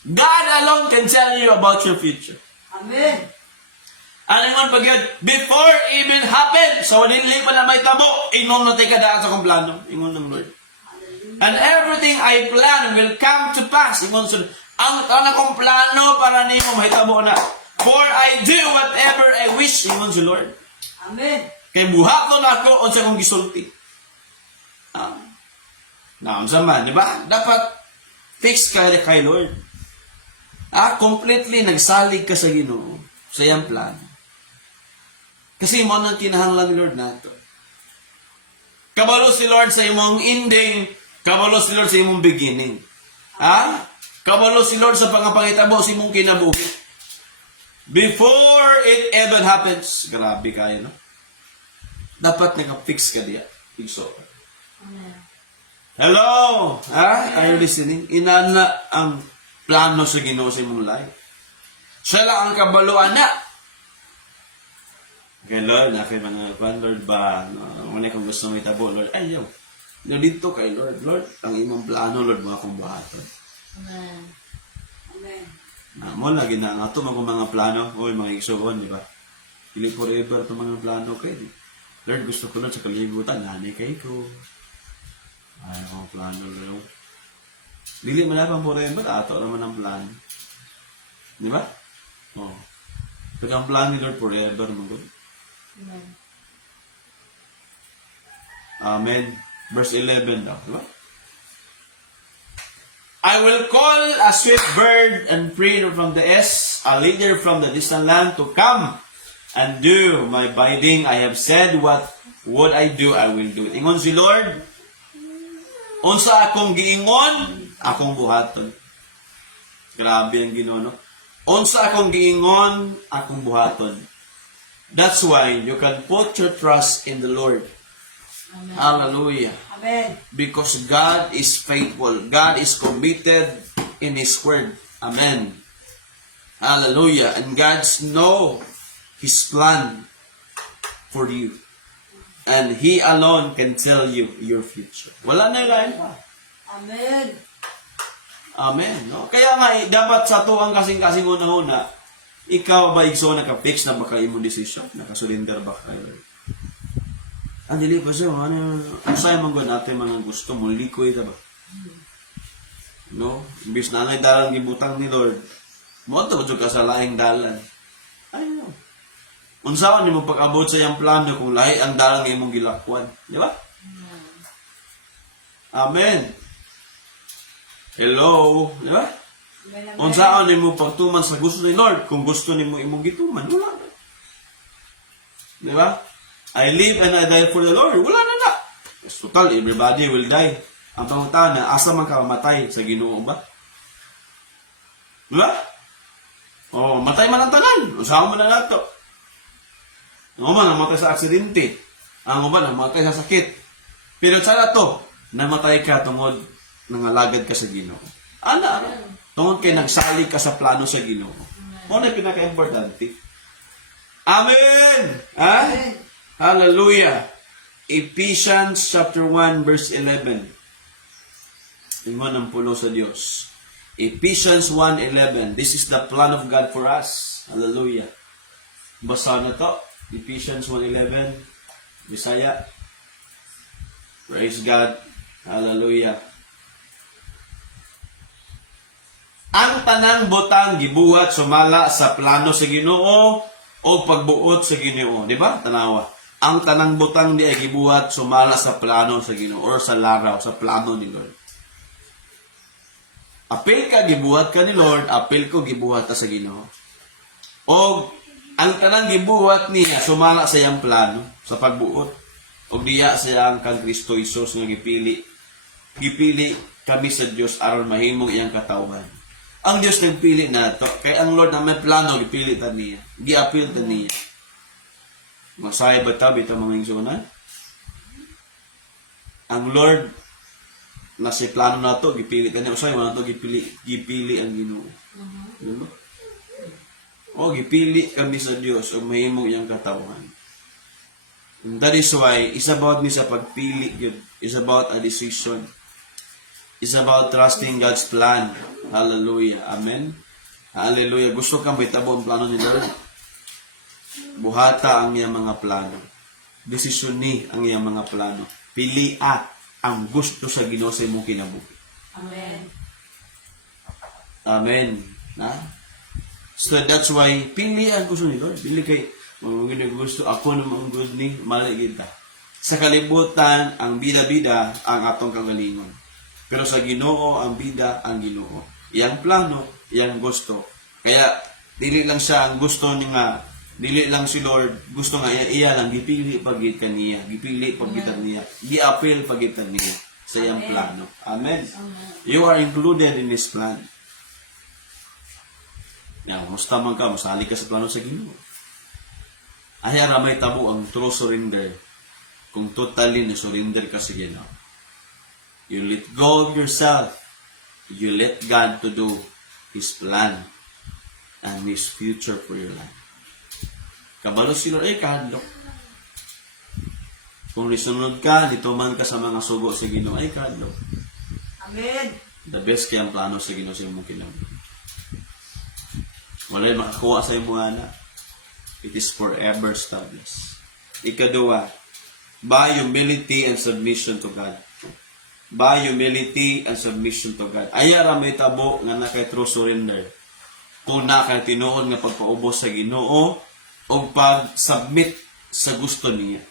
God alone can tell you about your future. Amen. Ano yung pag yun? Before even happen, so hindi pa na may tabo, inom na tayo kadaan sa kong plano. Ingon ng Lord. And everything I plan will come to pass. Ingon sa ang akong plano para nimo mahitabo na. For I do whatever I wish. Ingon sa Lord. Amen. Kay buhaton ako unsa kong gisulti. Unsa man, di ba? Dapat fix ka kay Lord. Completely nagsalig ka sa Ginoo sa iyang plan. Kasi mo nang kinahanglan ni Lord nato. Kabalo si Lord sa imong ending, kabalo si Lord sa imong beginning. Kabalo si Lord sa pangapangitabo sa imong kinabuhi. Before it even happens, grabe kayo, no? Dapat naka-fix ka diya. Igso. Hello! Are you listening? Inana ang plano sa Ginoo sa imong life. Siya lang ang kabaluan na. Okay, Lord, kay mga kwan, Lord ba, muna kung gusto mo itabo, Lord, ayaw. Dito kay Lord, Lord, ang imong plano, Lord, mga kong buhaton. Amen. Amen. Mo lagi na nga ito mga plano, o mga igsoon, di ba? Hindi forever ito mga plano kay Lord, gusto ko Lord sa kalibutan, nanay kay ko. Ay, mga plano, Lord. Dili man lang forever, ato naman ang plano. Di ba? Oo. Pag ang plano ni Lord forever, mga Amen. Amen. Verse 11 daw, di ba? I will call a swift bird and free from the east, a leader from the distant land to come and do my bidding. I have said what I do, I will do. Ingon si Lord, unsa akong giingon, akong buhaton. Grabe ang Ginoo, no? Unsa akong giingon, akong buhaton. That's why you can put your trust in the Lord. Amen. Hallelujah. Amen. Because God is faithful. God is committed in His word. Amen. Hallelujah. And God knows His plan for you. And He alone can tell you your future. Wala na ilain pa. Amen. Amen. No? Kaya nga, dapat sa tuwang kasing-kasing una-una, ikaw ba igso naka-fix na baka imong decision? Naka-surrender ba kayo? Ang dili pa siya, usay man gud natin mga gusto mo, likoy ta ba? No? Imbis na na'y dalang gibutang ni Lord, mo ito ka sa laing dalan. Ay, no. Unsaon nimo pag-abot sa iyang plano kung lahi ang dalang imong gilakwan. Di ba? Amen. Hello. Di ba? Amen. Unsaon nimo pagtuman sa gusto ni Lord kung gusto nimo imong gituman? Wala na. Di ba? I live and I die for the Lord. Wala na na. Yes, total, everybody will die. Ang panguntahan na, asa man ka mamatay sa Ginoo ba? Wala? Oh, matay man ang tanan. Usahan mo na nato. Ang uban namatay sa aksidente. Ang uban namatay sa sakit. Pero tsara to, namatay ka tungod nangalagad ka sa Ginoo. Ana, tungod kay nagsalig ka sa plano sa Ginoo. Mo na pinaka-importante. Amen! Ha? Hallelujah! Ephesians chapter 1 verse 11. Ingon ang pulo sa Dios. Ephesians 1:11. This is the plan of God for us. Hallelujah. Basa na to. Ephesians 1:11. Bisaya. Praise God. Hallelujah. Ang tanang butang gibuhat sumala sa plano sa Ginoo o pagbuot sa Ginoo, di ba? Tanawa. Ang tanang butang di ay gibuhat sumala sa plano sa Ginoo or sa laraw, sa plano ni Lord. Apil ka gibuhat ka ni Lord, apil ko gibuhat ta sa Ginoo. O ang tanang gibuhat niya sumala sa iyang plano, sa pagbuot. O diya sa iyang kang Kristo Hesus nga gipili. Gipili kami sa Dios aron mahimong iyang katawhan. Ang Diyos nagpili na to. Kaya ang Lord na may plano, gipili ta niya. Giapil ta niya. Masaya ba ta, bita mga ingsunan? Ang Lord, na si plano na to, gipili ta niya. Usay, wala to, gipili ang Ginoo. Diba? O, gipili kami sa Diyos, o mahimong iyang katawan. And that is why, it's about me sa pagpili, yun. It's about a decision. It's about trusting God's plan. Hallelujah. Amen. Hallelujah. Gusto kang bitabo ang plano ni Lord? Buhata ang iyang mga plano. Desisyon ni ang iyang mga plano. Pilia ang gusto sa Ginoo sa imong kinabuhi. Amen. Amen. Na? So that's why pili ang gusto ni Lord. Pili kay mga gusto ako namang good ni mali kita. Sa kalibutan ang bida-bida ang atong kagalingon. Pero sa Ginoo ang bida ang Ginoo. Iyang plano, iyang gusto. Kaya dili lang siya ang gusto niya nga, dili lang si Lord, gusto nga iya lang gipili pagit kaniya, gipili pagitan niya, giapil pagitan niya sa iyang plano. Amen. You are included in His plan. Yan, musta man ka, masali ka sa plano sa Ginoo. Ay aramay tabo ang true surrender. Kung totally na surrender ka sa Ginoo. You let go of yourself. You let God to do His plan and His future for your life. Kabalo si Lord, kahadlok. Kung risunod ka, dito man ka sa mga sugo sa Ginoo, ay kahadlok. Amen. The best kayang plano sa Ginoo sa imong kinabuhi. Wala'y makakuha sa imong anak. It is forever established. Ikaduwa, by humility and submission to God. By humility and submission to God. Ayara may tabo nga na kay true surrender. Kung na kay tinuod nga pagpaubos sa Ginoo o pag-submit sa gusto niya.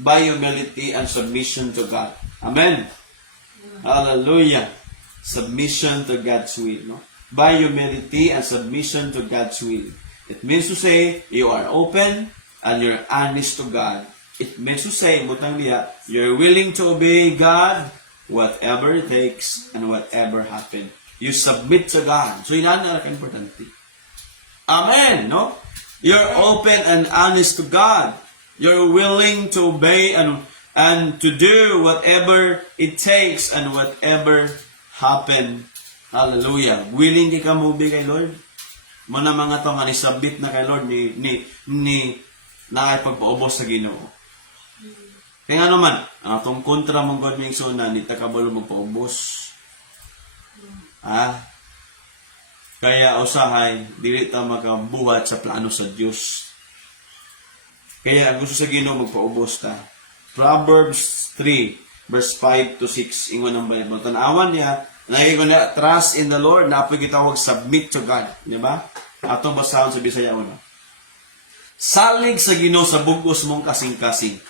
By humility and submission to God. Amen. Hallelujah. Submission to God's will. No? By humility and submission to God's will. It means to say, you are open and you're honest to God. It means to say, butang niya, you're willing to obey God whatever it takes and whatever happen. You submit to God. So, yun ang importante. Amen, no? You're open and honest to God. You're willing to obey and to do whatever it takes and whatever happen. Hallelujah. Willing di ka mubi kay Lord? Mga mga to nga nisabit na kay Lord ni nakipagpaubos sa Ginoo. Kaya nga naman, ang atong kontra mong God may suna, ni takabalo magpaubos. Kaya usahay, dili ta makabuhat sa plano sa Dios. Kaya gusto sa Ginoo magpaubos ta. Proverbs 3, verse 5 to 6, ingon ang Bible. Tanawan niya, nagiging na, trust in the Lord, na apoy gitawag submit to God. Di ba? Atong basahon sa Bisaya una. Salig sa Ginoo sa bugos mong kasing-kasing.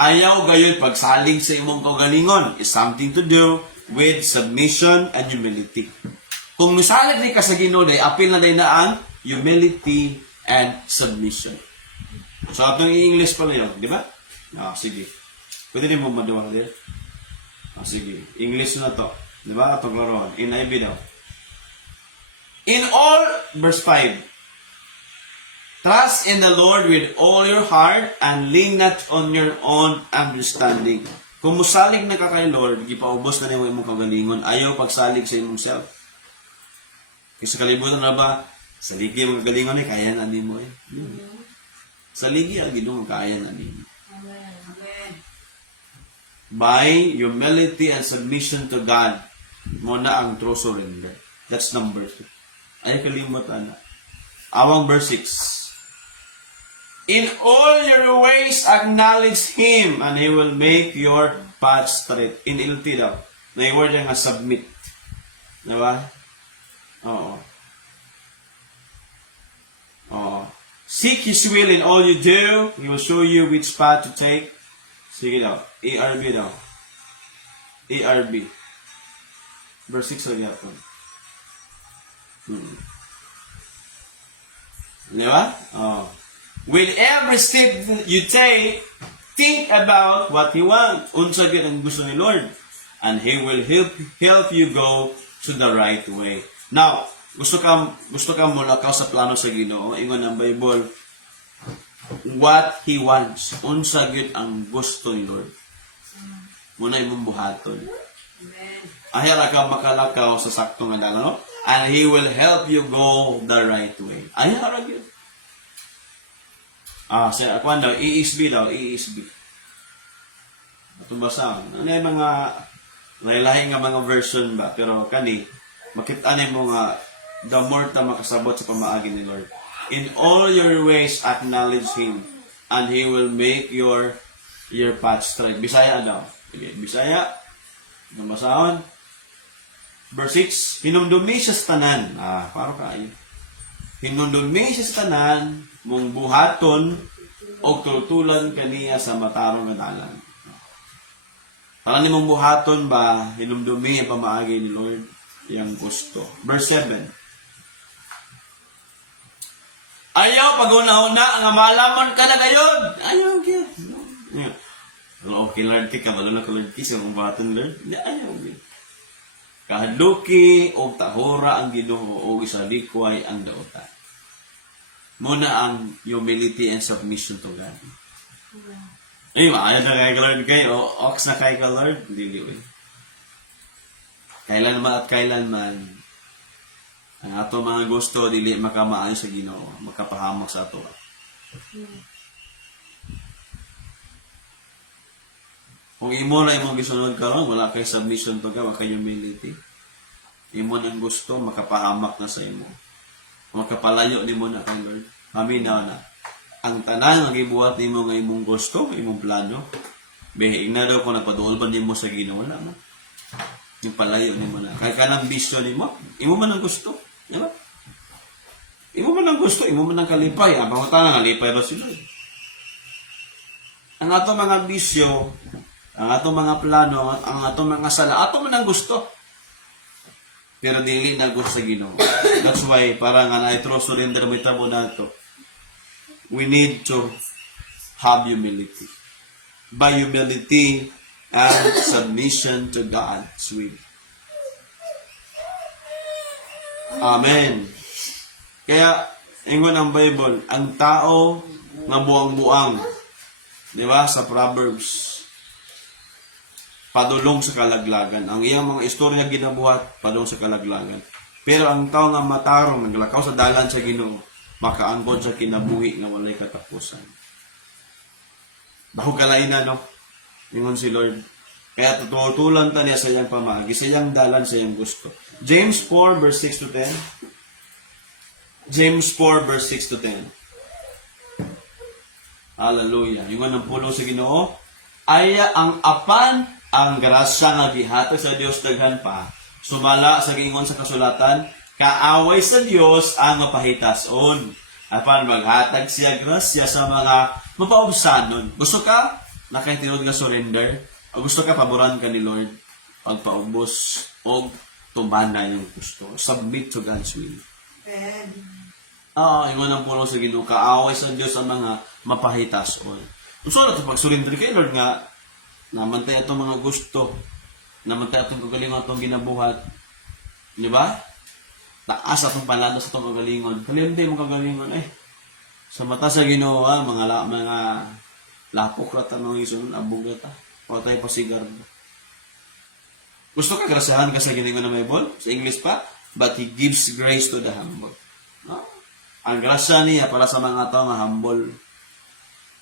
Ayaw gayon pagsalig sa imong kaugalingon is something to do with submission and humility. Kung misalig ni ka sa Ginoo, day apil na day na ang humility and submission. So, atong i-English pala yun, di ba? Sige. Pwede din mo maduwa ka din. Sige. English na to. Di ba? Atong laruan. In IB daw. In all, verse 5. Trust in the Lord with all your heart and lean not on your own understanding. Kung musalig na ka kay Lord, gipaubos na niyo imong kagalingon. Ayaw pagsalig sa imong self. Kasi kalibutan na ba, saligi mga kagalingon kaya na di mo eh. Saligi ang gidong kaya na di mo. Amen. By humility and submission to God, mo na ang true surrender. That's number 2. Ay kalimutan na. Awang verse 6. In all your ways acknowledge Him and He will make your path straight. In LT daw. Na yung word nga submit. Diba? Oo. Oo. Seek His will in all you do. He will show you which path to take. Sige daw. ARB daw. ARB. Verse 6 lang yapon. Diba? Oo. With every step you take, think about what He wants. Unsa gyud ang gusto ni Lord. And He will help you go to the right way. Now, gusto ka mulakaw sa plano sa Ginoo. Ingon ang Bible, what He wants. Unsa gyud ang gusto ni Lord. Muna imong buhaton. Amen. Ayaw ka makalakaw sa saktong nga dalan, no? And He will help you go the right way. Ayaw ra gyud. Sa akuan daw, ESB daw, ESB. Ito basa. Ano yung mga lahi-lahi nga mga version ba? Pero kani, makita mo nga, the more ta makasabot sa pamaagi ni Lord. In all your ways, acknowledge Him, and He will make your path straight. Bisaya daw. Okay, Bisaya. Ang basahon. Verse 6, hinumdumi siya sa tanan. Paro kayo. Hinumdumi siya sa tanan, mong buhaton o tultulan kaniya sa matarong nga dalan. Para ni mong buhaton ba, hinumdumi ang pamaagi ni Lord, yung gusto. Verse 7. Ayaw pag-una-una ang malaman ka na gayon. Ayaw gyud. Okay, Lord, kabalo na ka, Lord, sa mong buhaton, Lord. Ayaw gyud. Kahadluki o tahora ang Ginoo o isalikway ang daotan. Muna ang humility and submission to God. Ay, maayad na kay Lord kayo. Ox na kay Lord. Dili. Kailanman at kailanman, ang ato mga gusto, dili makamaayo sa Ginoo. Makapahamak sa ato. Kung imo na imong gisunod karon, wala kay submission to God, wala kay humility. Imo nang gusto, makapahamak na sa imo. Makapalayo nimo na kay Lord. Aminaw na. Ang tanan nga gibuhat nimo nga imong gusto, imong plano, behing na daw kung nagpaduol ba nimo sa Ginoo, wala na. Yung palayo nimo na. Kaya kanang bisyo nimo, imo man ang gusto. Di ba? Imo man ang gusto, imo man ang kalipay. Ang pangutana nga lipay ba sila? Ang ato mga bisyo, ang ato mga plano, ang ato mga sala, ato man ang gusto. Pero dili na gusto sa Ginoo. That's why, para nga na-true surrender mo itabo na ito, we need to have humility. By humility and submission to God's will. Amen. Kaya, ingon ang Bible, ang tao nga buang-buang, di ba, sa Proverbs, padulong sa kalaglagan. Ang iyang mga istorya ginabuhat, padulong sa kalaglagan. Pero ang tao nga matarong, naglakaw sa dalan sa Ginoo, makaangkon sa kinabuhi nga walay katapusan. Bago kalaina, no? Ingon si Lord. Kaya tutulan ta niya sa iyang pamagi, sa iyang dalan, sa iyang gusto. James 4, verse 6 to 10. James 4, verse 6 to 10. Hallelujah. Ingon ang pulo sa Ginoo. Aya ang apan ang grasya nga gihatag sa Dios daghan pa, sumala sa giingon sa kasulatan, kaaway sa Dios ang mapahitason. Apan maghatag siya grasya sa mga mapaubsanon. Gusto ka nakahitinood nga surrender? O gusto ka paboran ka ni Lord? Pagpaubos o tumbana yung gusto. Submit to God's will. Amen. Ingon ang puno sa Ginoo, kaaway sa Dios ang mga mapahitason. So, ito pag-surrender kay Lord nga, namantay itong mga gusto, namantay itong kagalingon itong ginabuhat. Di ba? Taas atong palado sa itong kagalingon. Kalimday mo kagalingon, Sa mata sa Ginoo, mga lapok ra tanong isun abog ra ta. O tayo pasigar. Gusto ka grasahan ka sa Ginoo na may bol? Sa English pa, but He gives grace to the humble. No? Ang grasya niya para sa mga tao nga humble.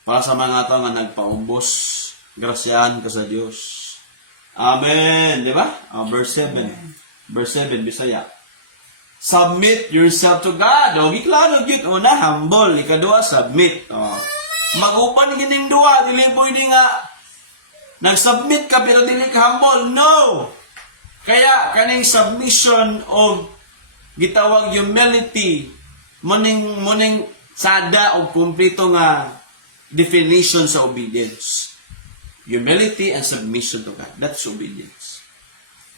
Para sa mga tao nga nagpaubos. Grasyahan ka sa Dios. Amen. Di ba? Verse 7. Verse 7, Bisaya. Submit yourself to God. O, giklaro, git. Una, humble. Ikadua, submit. O. Mag-upan gining dua. Dili po hindi nga nag-submit ka pero dili ka humble. No! Kaya, kaning submission o gitawag humility, muning sada o kumplito nga definition sa obedience. Humility and submission to God. That's obedience.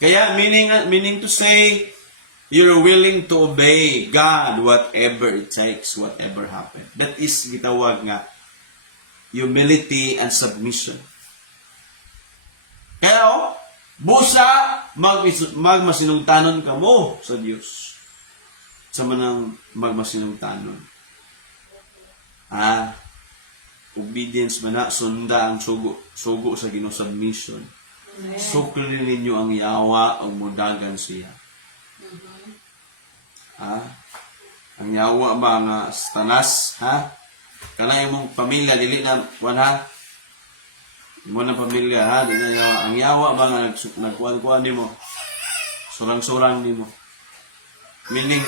Kaya, meaning to say, you're willing to obey God whatever it takes, whatever happens. That is gitawag nga humility and submission. Kaya busa magmasinungtanon ka mo sa Dios. Sa manang magmasinungtanon. Obedience man na sunda ang sugo sa Ginoo submission. Suklin ninyo ang yawa o mudagan siya. Ang yawa ba nga tanas, kana imong pamilya dili na wala mo na pamilya dili na yawa. Ang yawa ba nga nagkuan nimo, surang-surang nimo, meaning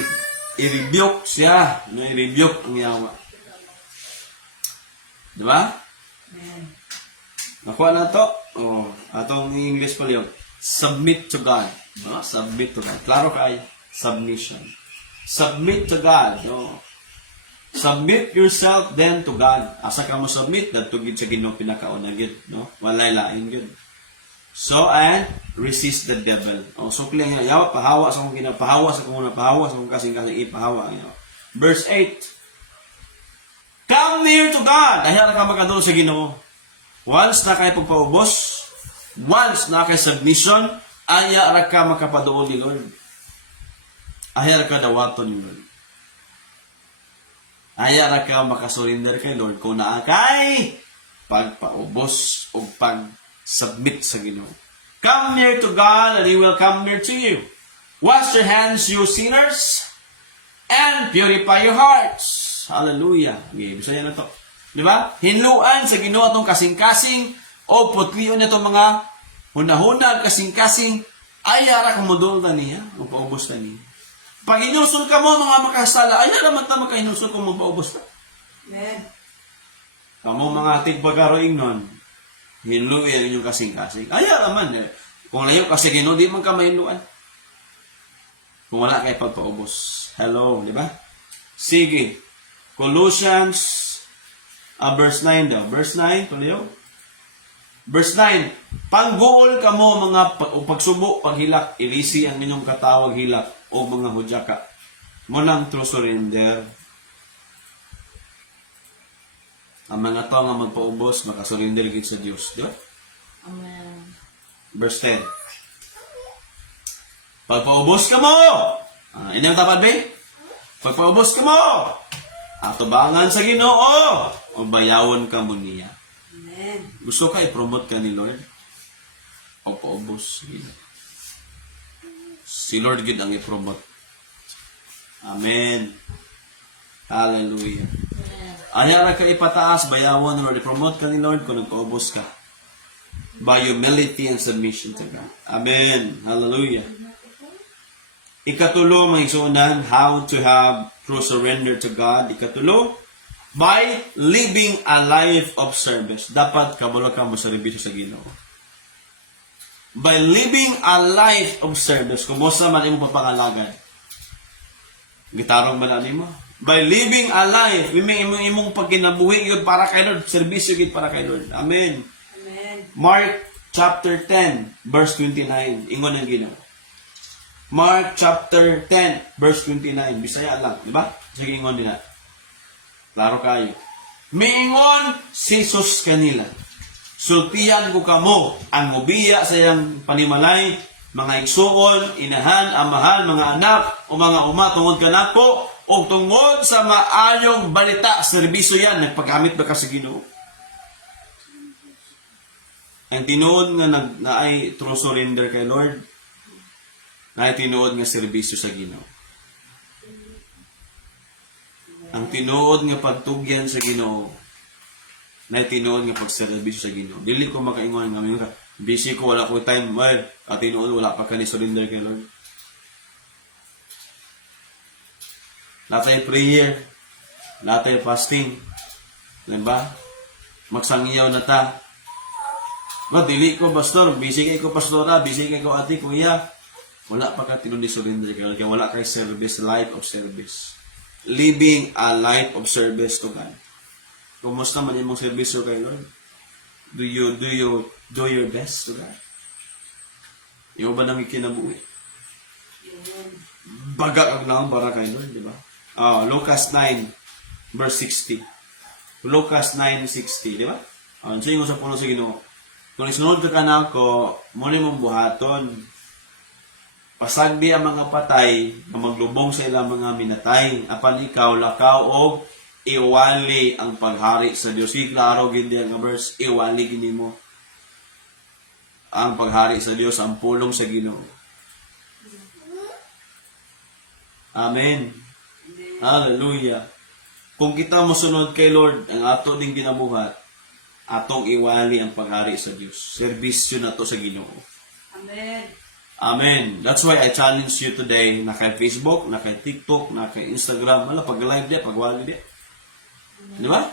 i-rebuke siya, i-rebuke ang yawa, di ba? Nakuha na to. Atong English pa liyon, submit to God. Submit to God, klaro kay submission. Submit to God. No? Submit yourself then to God. Asa ka mo submit? Dahil tugid sa Ginoo pinakauna gid, no? Walay lain gid. So, and resist the devil. So, kaya nga, yawa, pahawa sa kong ginapahawa sa kong pahawa sa kong kasing-kasing ipahawa. Verse 8. Come near to God. Ayaw na ka magkadolo sa Ginoo. Once na kayo pagpaubos, once na kayo submission, ayaw na ka makapadoon ni Lord. Ayaw ka dawaton ni Lord. Ayaw ka makasurinder kay Lord kung naakay pagpaubos o pag-submit sa Ginoo. Come near to God and He will come near to you. Wash your hands, you sinners, and purify your hearts. Hallelujah. Okay, bisa yan na to. Di ba? Hinluan sa Ginoo atong kasing-kasing o putlion na itong mga hunahunag kasing-kasing ayara kumudol na niya o paubos na niya. Pag hinulsol ka mo, mga makasala, ayaw naman ta makahinulsol kung mapaubos na. Amen. Kamu mga tigpagaroing nun, hinluyan yung kasing-kasing. Ayaw naman eh. Kung layo kasi Ginoo, di man ka mahinluan. Kung wala kayo pagpaubos. Hello, di ba? Sige. Colossians, verse 9 daw. Verse 9, tuloy. Verse 9, pangguol ka mo mga pagsubo, paghilak, ilisi ang inyong katawag hilak o mga hudyaka. Munang true surrender. Ang mga tao nga magpaubos, makasurrender gid sa Dios. Di ba? Amen. Verse 10. Pagpaubos ka mo! Inyong tapat ba? Pagpaubos ka mo! Atubangan sa Ginoo! O bayawon ka mo niya. Amen. Gusto ka i-promote ka ni Lord? O paubos. Si Lord gid ang i-promote. Amen. Hallelujah. Anyara ka ipataas, bayawon Lord, i-promote ka ni Lord kung nagpaubos ka. By humility and submission to God. Amen. Hallelujah. Ikatulo, mga isunan, how to have true surrender to God. Ikatulo, by living a life of service. Dapat kabalo ka mo sa rebisyo sa Ginoo. By living a life of service. Kumusta man imong papangalagad? Gitarong man mo. By living a life, imong pagkinabuhi yun para kay Lord. Serbisyo yun para kay Lord. Amen. Amen. Mark chapter 10, verse 29. Ingon ang Ginoo. Mark chapter 10, verse 29. Bisaya lang, di ba? Sige, ingon din na. Klaro kayo. Miingon si Jesus kanila. Sultihan ko kamo ang mubiya sa iyang panimalay, mga igsuon, inahan, amahan, mga anak, o mga uma tungod kanako, O tungod sa maayong balita, serbisyo yan, nagpagamit ba ka sa Ginoo? Ang tinuod nga na ay true surrender kay Lord, na ay tinuod nga serbisyo sa Ginoo. Ang tinuod nga pagtugyan sa Ginoo, na ay tinuod nga pagserbisyo sa Ginoo. Dili ko makaingon nga mga busy ko, wala ko time, well, at tinuod wala pa ka ni surrender kay Lord. Latay prayer, latay fasting, diba? Magsangyaw na ta. Ba, dili ko, pastor, busy kay ko, pastora, busy kay ko, ate, kuya. Wala pa ka tinuod ni surrender kay Lord, kaya wala kay service, life of service. Living a life of service to God. Kumusta man imong serbisyo kay Lord? Do you do your best to God? Iyo ba nang ikinabuhi? Baga kag naong para kay Lord, di ba? Lucas 9 verse 60. Lucas 9:60, di ba? Sige ko sa puno sa Ginoo. Kung isunod ka kanako, muli mong buhaton. Pasagbi ang mga patay na maglubong sa ilang mga minatay. Apan ikaw, lakaw o iwali ang paghari sa Dios. Klaro gindi ang verse, iwali gini mo ang paghari sa Dios, ang pulong sa Ginoo. Amen. Hallelujah. Kung kita mosunod kay Lord, ang ato ding ginabuhat, atong iwali ang paghari sa Dios. Serbisyo na to sa Ginoo. Amen. Amen. That's why I challenge you today na kay Facebook, na kay TikTok, na kay Instagram, wala pag-live di, pag-wali di. Di ba?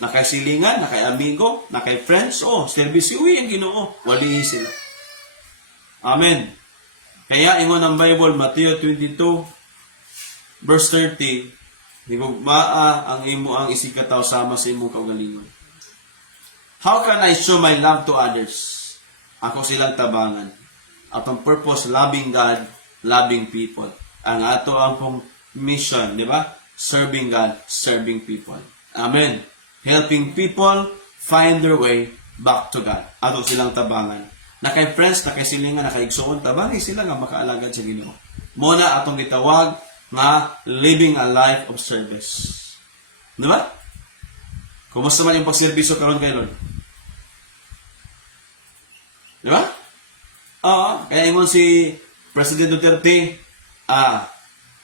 Na kay silingan, na kay amigo, na kay friends, serbisyo, ang Ginoo. Wali sila. Amen. Kaya ingon ang Bible, Matthew 22, verse 30, higugmaa ang imo ang isikataw sama sa imong kaugalingon. How can I show my love to others? Ako silang tabangan. Atong purpose, loving God, loving people. Ang ato ang pong mission, di ba? Serving God, serving people. Amen. Helping people find their way back to God. Ato silang tabangan. Na kay friends, na kay silingan, na kay igsoon, tabangin sila nga makaalagad sa Ginoo. Muna atong gitawag nga living a life of service. Di ba? Kumusta man yung pagserbisyo karon kay Lord? Di ba? Kaya ingon si President Duterte,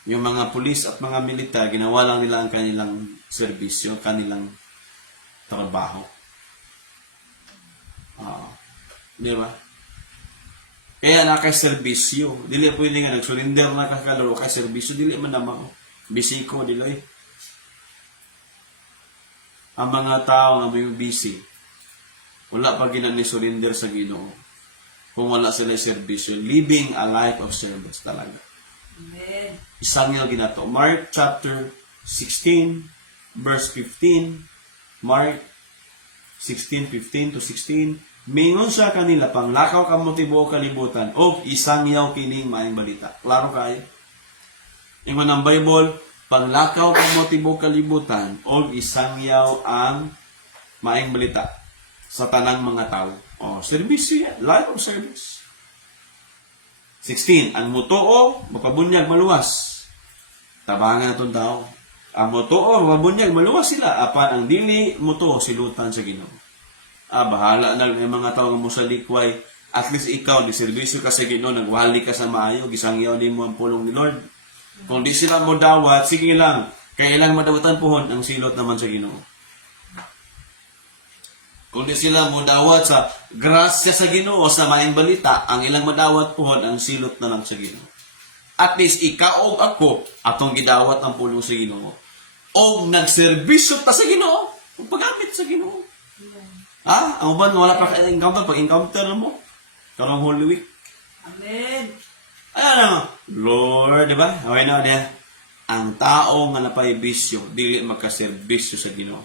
yung mga pulis at mga militar, ginawa lang nila ang kanilang serbisyo, kanilang trabaho. Di ba? Kaya naka-serbisyo. Dili pwede nga nag-surrender na kakalaro kay serbisyo. Dili man naman. Bisiko, dili. Ang mga tao nga may busy, wala pa ginani-surrender sa Ginoo. Kung wala sila serbisyo. Living a life of service talaga. Amen. Isang yung ginato. Mark chapter 16, verse 15. Mark 16:15 to 16. Mingon sa kanila, panglakaw ka mo tibuo kalibutan, o isangyaw kining maayong balita. Klaro kayo? Ingon ang Bible, panglakaw ka mo tibuo kalibutan, o isangyaw ang maayong balita sa tanang mga tao. Serbisyo yan. Life of service. 16. Ang mutuo, mapabunyag maluwas. Tabangan itong tao. Ang mutuo, mapabunyag maluwas sila. Apan ang dili, mutuo, silutan sa Ginoo. Bahala na ng mga tao mo sa likway. At least ikaw, di serbisyo ka sa Ginoo, nagwali ka sa maayo, gisangyaw din mo ang pulong ni Lord. Kung di sila mo dawat, sige lang. Kaya ilang madawatan pohon, ang silot naman sa Ginoo. Kung di sila mo dawat sa grasya sa Ginoo, sa maayong balita, ang ilang madawat pohon, ang silot na lang sa Ginoo. At least ikaw o ako, atong gidawat ang pulong sa Ginoo. O nagserbisyo ta sa Ginoo, o paggamit sa Ginoo. Ang uban, wala pa ka-encounter. Pag-encounter mo, karong Holy Week. Amen. Lord, di ba? Okay na, di ba? Ang tao nga napay bisyo, dili magkaserbisyo sa Ginoo.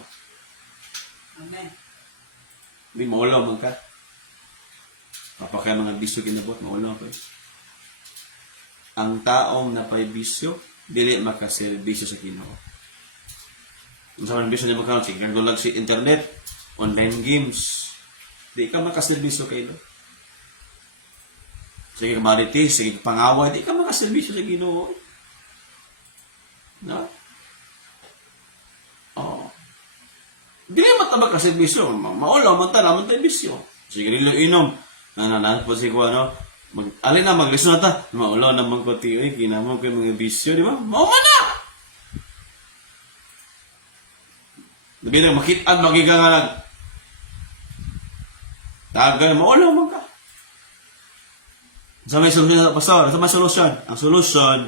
Amen. Di maulaw man ka. Kapag mga bisyo kinabot, maulaw ka. Ang taong napay bisyo, dili magkaserbisyo sa Ginoo. Kung saan bisyo niya magkaroon, sige, kagulag si internet, online games. Di ka makaservisyo kayo. Sige kamaritis, sige pangaway, di ka makaservisyo sa Ginoo. No? ta ba ka serbisyo? Maulaw man ta naman tayo bisyo. Sige rin inom. Nananap po si ko ano. Alin na maglisod na ta. Maulaw naman ko tiyo. Kinamang ko yung mga bisyo, di ba? Mauman na! Nabi na makitaan magigang nga lang. Tagay, maulaw man ka. Sa may solusyon, pastor, sa may solusyon. Ang solusyon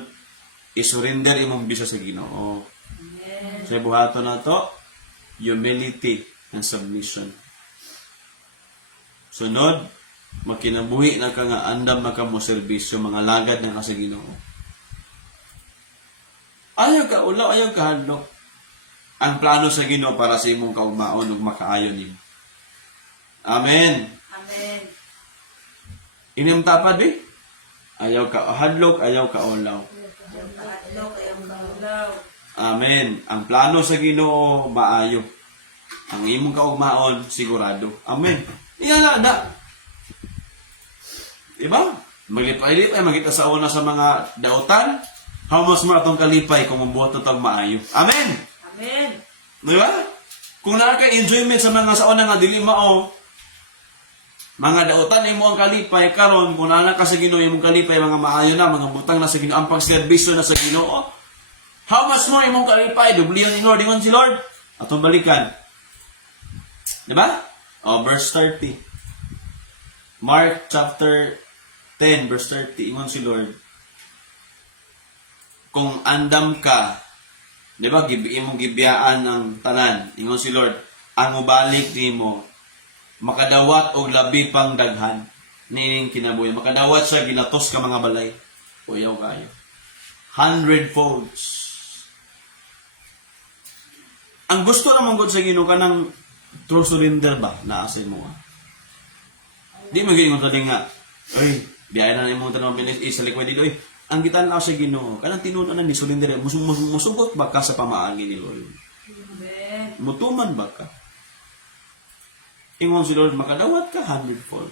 is surrender imong bisa sa Ginoo. Sa buhaton na to, humility and submission. Sunod, makinabuhi na ka nga andam na ka mo serbisyo, mga lagad na ka sa Ginoo. Ayaw ka ulaw, ayaw ka hadlok. Ang plano sa Ginoo para sa imong kaugmaon ug makaayon nimo. Amen. Amen. Inyong tapad eh. Ayaw ka hadlok, ayaw ka ulaw. Adlaw kayong kaulaw. Amen. Ang plano sa Ginoo maayo. Ang imong kaugmaon sigurado. Amen. Iyan na. Diba? Maglipay-lipay, magkita sa una sa mga dautan. How much more atong kalipay kung mabuhat na itong maayo. Amen! Amen. Diba? Kung nakaka-enjoyment sa mga sa una nga dili mao, mga dautan imo ang kalipay karon kung naa ka sa Ginoo imong kalipay mga maayo na mga butang na sa Ginoo ang pagserbisyo na sa Ginoo. How much more imong kalipay dublihan ni Lord ingon si Lord atong balikan. Diba? Verse 30. Mark chapter 10 verse 30 ingon si Lord. Kung andam ka, diba, imong gibiyaan ng tanan, ingon si Lord, ang mubalik nimo makadawat og labi pang daghan nining kinabuhi. Makadawat siya ginatos ka mga balay. Uyaw kayo. 100-folds. Ang gusto naman gud sa Ginoo kanang true surrender ba na asa mo. Di mo gingon ta nga. Oy, biya na imong tanong binis sa likwid dito. Ang gitan-aw sa Ginoo kanang tinuod ni surrender musugot ba ka sa pamaagi ni Lord. Amen. Mutuman ba ka? Ingon si Lord, makadawat ka 100-folds.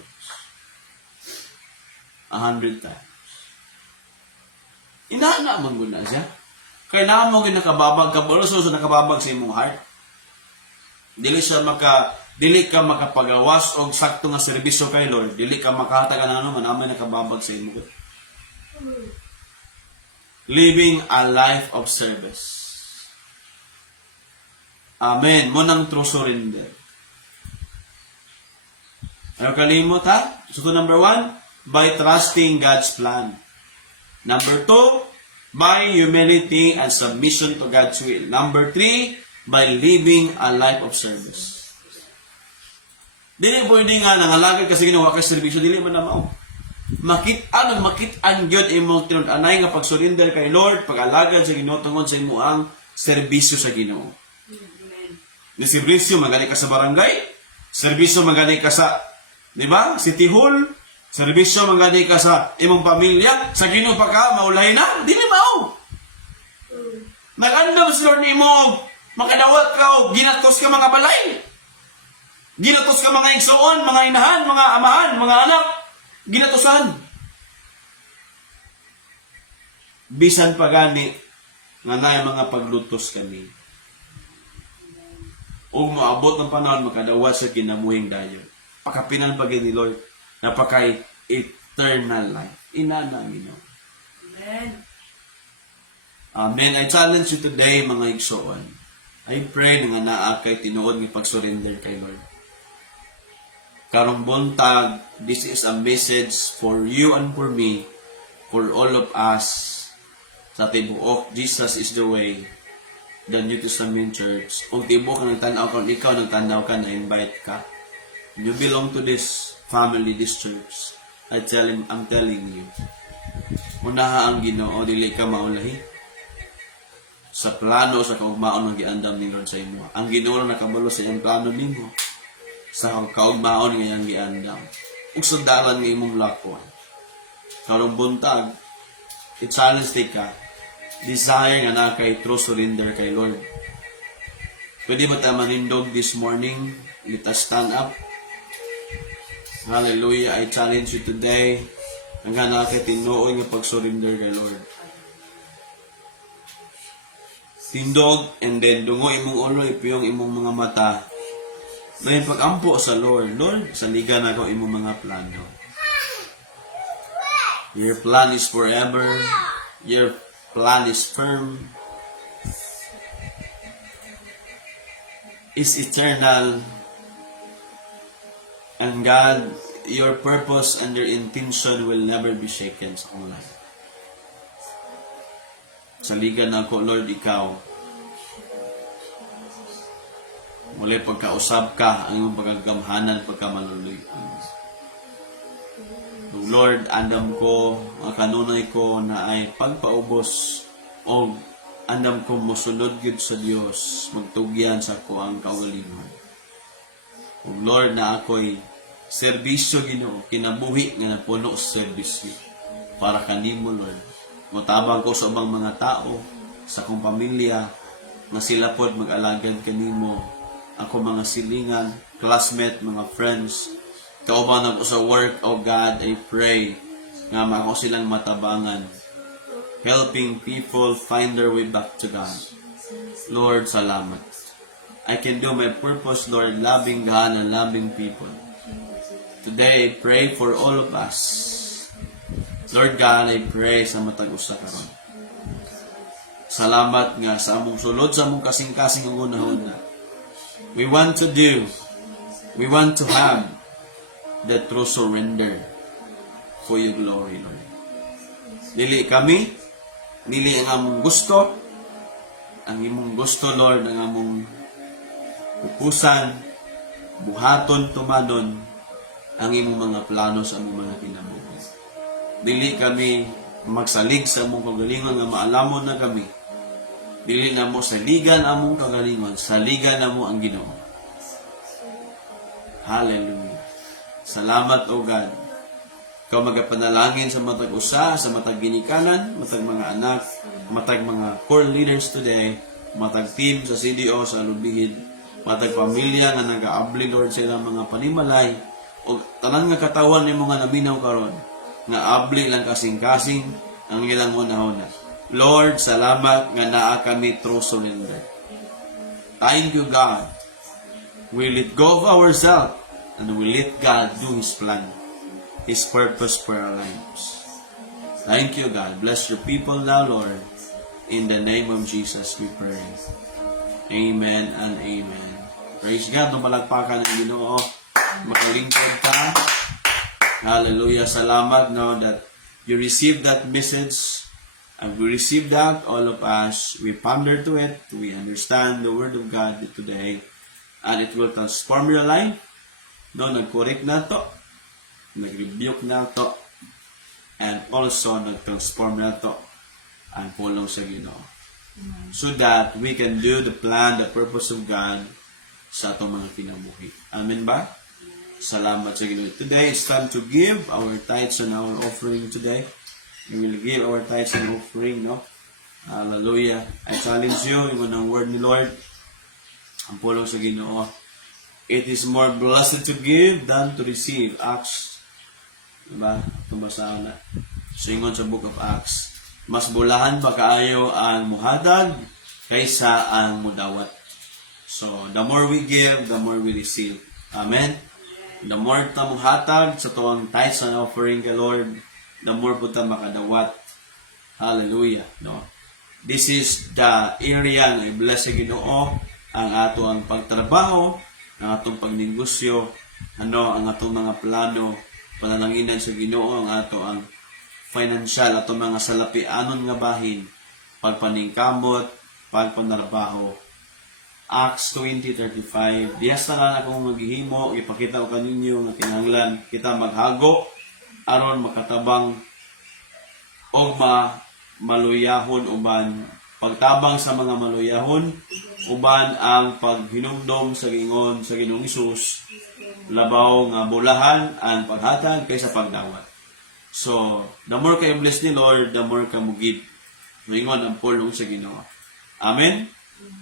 100 times. Inaana man gud na siya. Kaya na mo gid nakababag ka, pero so nakababag sa imong heart. Dili ka makapagawas og sakto nga serbisyo kay Lord. Dili ka makahatag ano man amay nakababag sa imo. Living a life of service. Amen. Mo nang true surrender. Ayaw kalimot ha? So number 1, by trusting God's plan. Number 2, by humility and submission to God's will. Number 3, by living a life of service. Dili pwede nga nangalagad kasi ginawa ka servisyo, dili man na mao. Makitaan gyud imong tinud-anay nga pag-surrender kay Lord, pag-alagad sa Ginoo tungod sa imong serbisyo sa Ginoo. Amen. Ni serbisyo magani ka sa barangay, serbisyo magani ka sa, di ba? City Hall, serbisyo magani ka sa imong pamilya, sa Ginoo pa ka maulay na, dili mao. Nag-andam si Lord nimo, makadawat ka og ginatos ka mga balay. Ginatos ka mga igsoon, mga inahan, mga amahan, mga anak. Ginatosan. Bisan pa gani nga naay mga paglutos kami. O maabot ng panahon makadawat sa kinabuhing dayon. Pakapinan pa ni Lord na pakay eternal life. Inana Ginoo. Amen. Amen. I challenge you today mga igsoon. I pray nga naa kay tinuod nga pag-surrender kay Lord. Karong buntag, this is a message for you and for me, for all of us, sa tibuok, Jesus is the way, the New Testament Church. Kung tibuok ka nagtanaw ka, ikaw nagtanaw ka, na-invite ka. You belong to this family, this church. I'm telling you, unaha ang Ginoo, dili ka maulahi. Sa plano, sa kaugmaon ng giandam ni Lord sa imo. Ang Ginoo nakabalo sa iyang plano nimo. Sa kaugmaon nga yang giandam. Ug sa dalan nga imong lakon. Karong buntag, i-challenge ka. Desire nga na kay true surrender kay Lord. Pwede ba tayo manindog this morning? Let us stand up. Hallelujah. I challenge you today. Ang na kay tinuod nga pag-surrender kay Lord. Tindog and then dungo imong ulo, ipiyong imong mga mata. May pag-ampo sa Lord. Lord, saligan ako imong mga plano. Your plan is forever. Your plan is firm. Is eternal. And God, your purpose and your intention will never be shaken sa akong life. Saligan ako, Lord, ikaw. Muli pagkausap ka, ang iyong pagkagamhanan, pagkamaluloy. Lord, andam ko, ang kanunay ko na ay pagpaubos o andam ko musunod gid sa Dios, magtugyan sa ko ang kaugalingon. O Lord, na ako'y serbisyo Ginoo, kinabuhi nga napuno sa serbisyo para kanimo, Lord. Mutabang ko sa ubang mga tao, sa akong pamilya, na sila pod mag-alagad kanimo. Ako mga silingan, classmate, mga friends, kauban ako sa work, oh God, I pray nga ako silang matabangan, helping people find their way back to God. Lord, salamat. I can do my purpose, Lord, loving God and loving people. Today, I pray for all of us. Lord God, I pray sa matag usa karon. Salamat nga sa among sulod, sa among kasing-kasing ang una-una. We want to have the true surrender for your glory, Lord. Dili kami, dili ang among gusto, ang imong gusto, Lord, ang among pupusan, buhaton, tumadon, ang imong mga plano sa among mga kinabuhi. Dili kami magsalig sa among kagalingon nga maalamon na kami. Dili na mo saligan among kagalingon, saligan na mo ang Ginoo. Hallelujah. Salamat, O God. Ikaw magapanalangin sa matag usa, sa matag ginikanan, matag mga anak, matag mga core leaders today, matag team sa CDO, sa Lubihid, matag pamilya nga nag-aabli, Lord, sila mga panimalay, o tanan nga katawan ni mga naminaw karon nga abli lang kasing-kasing ang ilang una-una. Lord, salamat nga naa kami true surrender. Thank you, God. We let go of ourselves and we let God do His plan, His purpose for our lives. Thank you, God. Bless your people now, Lord. In the name of Jesus we pray. Amen and amen. Praise God. Tumalagpakan ng Ginoo. Makalingkod ka. Hallelujah. Salamat now that you received that message. And we receive that, all of us, we ponder to it, we understand the Word of God today, and it will transform your life. No, nag-correct na to, nag-rebuke na to, and also nag-transform na to, and pulong sa Ginoo. So that we can do the plan, the purpose of God sa atong mga kinabuhi. Amen ba? Salamat sa Ginoo. Today, it's time to give our tithes and our offering today. We will give our tithes and offering, no? Hallelujah. I challenge you, yung ng word ni Lord, ang pulong sa Ginoo. It is more blessed to give than to receive. Acts, diba? Tumasa na. So, ingon sa book of Acts, mas bulahan pa kaayo ang muhatag kaysa ang mudawat. So, the more we give, the more we receive. Amen? The more ta muhatag sa tuwang tithes and offering kay Lord, the more po ta makadawat. Hallelujah. No? This is the area na i-bless sa Ginoo, ang ato ang pagtrabaho, ang atong pagnegosyo, ang atong mga plano, panalanginan sa Ginoo, ang ato ang financial, atong mga salapianon nga bahin, pagpaningkamot, pagpanarbaho. Acts 20:35. Diyas na lang akong maghihimo, ipakita ko kaninyo nga kinahanglan kita maghago aron makatabang o maluyahon uban pagtabang sa mga maluyahon uban ang paghinumdom sa gingon sa Ginoong Hesus labaw nga bulahan ang paghatag kaysa pagdawat. So, the more kayo bless ni Lord, the more ka mugid. Moingon ang pulong sa Ginoo. Amen.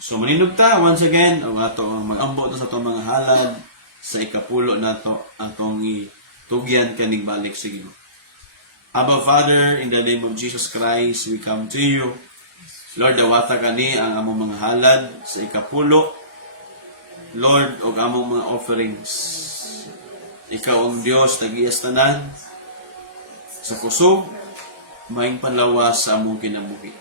So, maninog ta once again ang ato mag-ambo sa atong mga halad sa ikapulo nato atong tugyan kaning balik sa Ginoo. Abba Father, in the name of Jesus Christ, we come to you. Lord, dawata kani ang among mga halad sa ikapulo Lord, og among mga offerings. Ikaw ang Dios nag-iyas tanan sa kusog, maing panlawas sa among kinabuhi.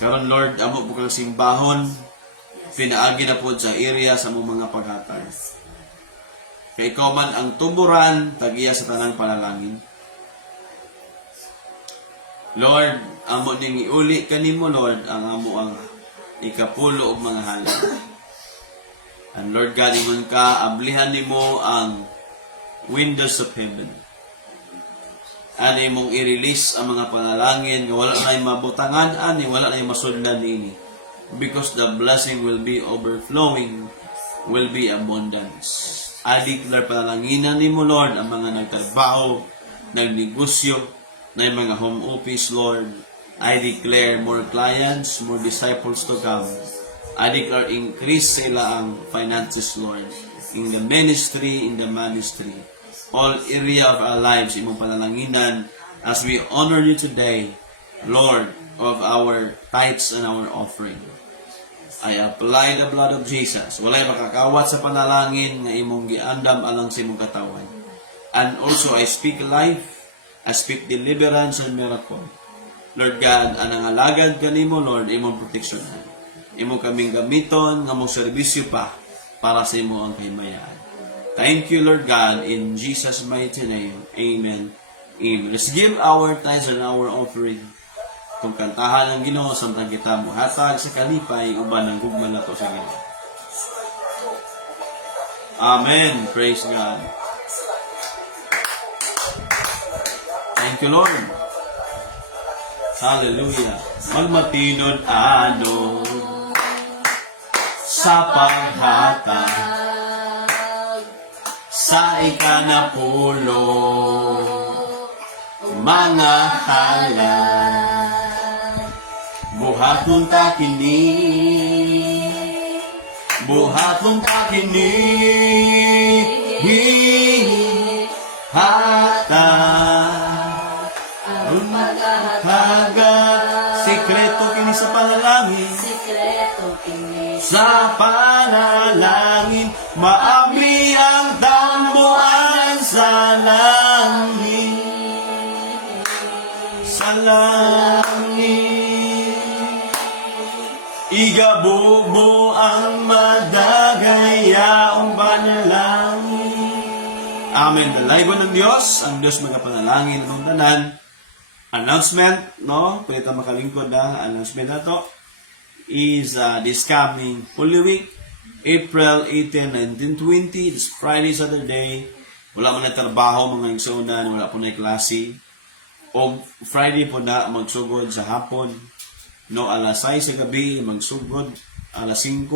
Karon Lord, amo po kang simbahon, pinaagi na po sa area sa among mga paghatag. Kay ikaw man ang tuburan, tag-iya sa tanang panalangin. Lord, amo ning iuli kanimo Lord ang amo ang ikapulo og mga halad. And Lord God, ingon ka, ablihan nimo ang windows of heaven. Ani mong i-release ang mga panalangin nga wala na mabutangan, ani wala na masudlan nini. Because the blessing will be overflowing, will be abundance. I declare panalanginan nimo Lord ang mga nagtrabaho, nagnegosyo, na yung mga home office, Lord. I declare more clients, more disciples to come. I declare increase sila ang finances, Lord. In the ministry, all area of our lives, imong panalanginan, as we honor you today, Lord, of our tithes and our offering. I apply the blood of Jesus. Walay makakawat sa panalangin nga imong giandam alang sa imong katawan. And also, I speak life. I speak deliverance and miracle. Lord God, anang alagad kanimo, Lord, imong proteksyonan. Imo kaming gamiton, nga mong serbisyo pa para sa imo ang kahimayan. Thank you, Lord God, in Jesus' mighty name. Amen. Amen. Let's give our tithes and our offering. Kung kantahan ang Ginoo, samtang kita mo hatag sa kalipay, uban ang gugma na to sa Ginoo. Amen. Praise God. Thank you, Lord. Hallelujah. Magmatinod ano sa paghatag sa ikanapulo mga halad. Buhaton ta kini, buhaton ta kini, hatag. Haga, sikreto kini sa panalangin. Sikreto kini Sa panalangin, maabli ang tambuan sa langit. Sa langit, igabubo ang madagayaong panalangin. Amen. Dalaygon ng Diyos, ang Diyos mga panalangin ng tanan. Announcement, no? Pwede tayo makalingkod na announcement na to is this coming Holy Week, April 18, 1920, this Friday, Saturday. Wala man na trabaho, mga igsunan, wala po na klase. O Friday po na magsugod sa hapon. No, alas 6 sa gabi, magsugod. Alas 5.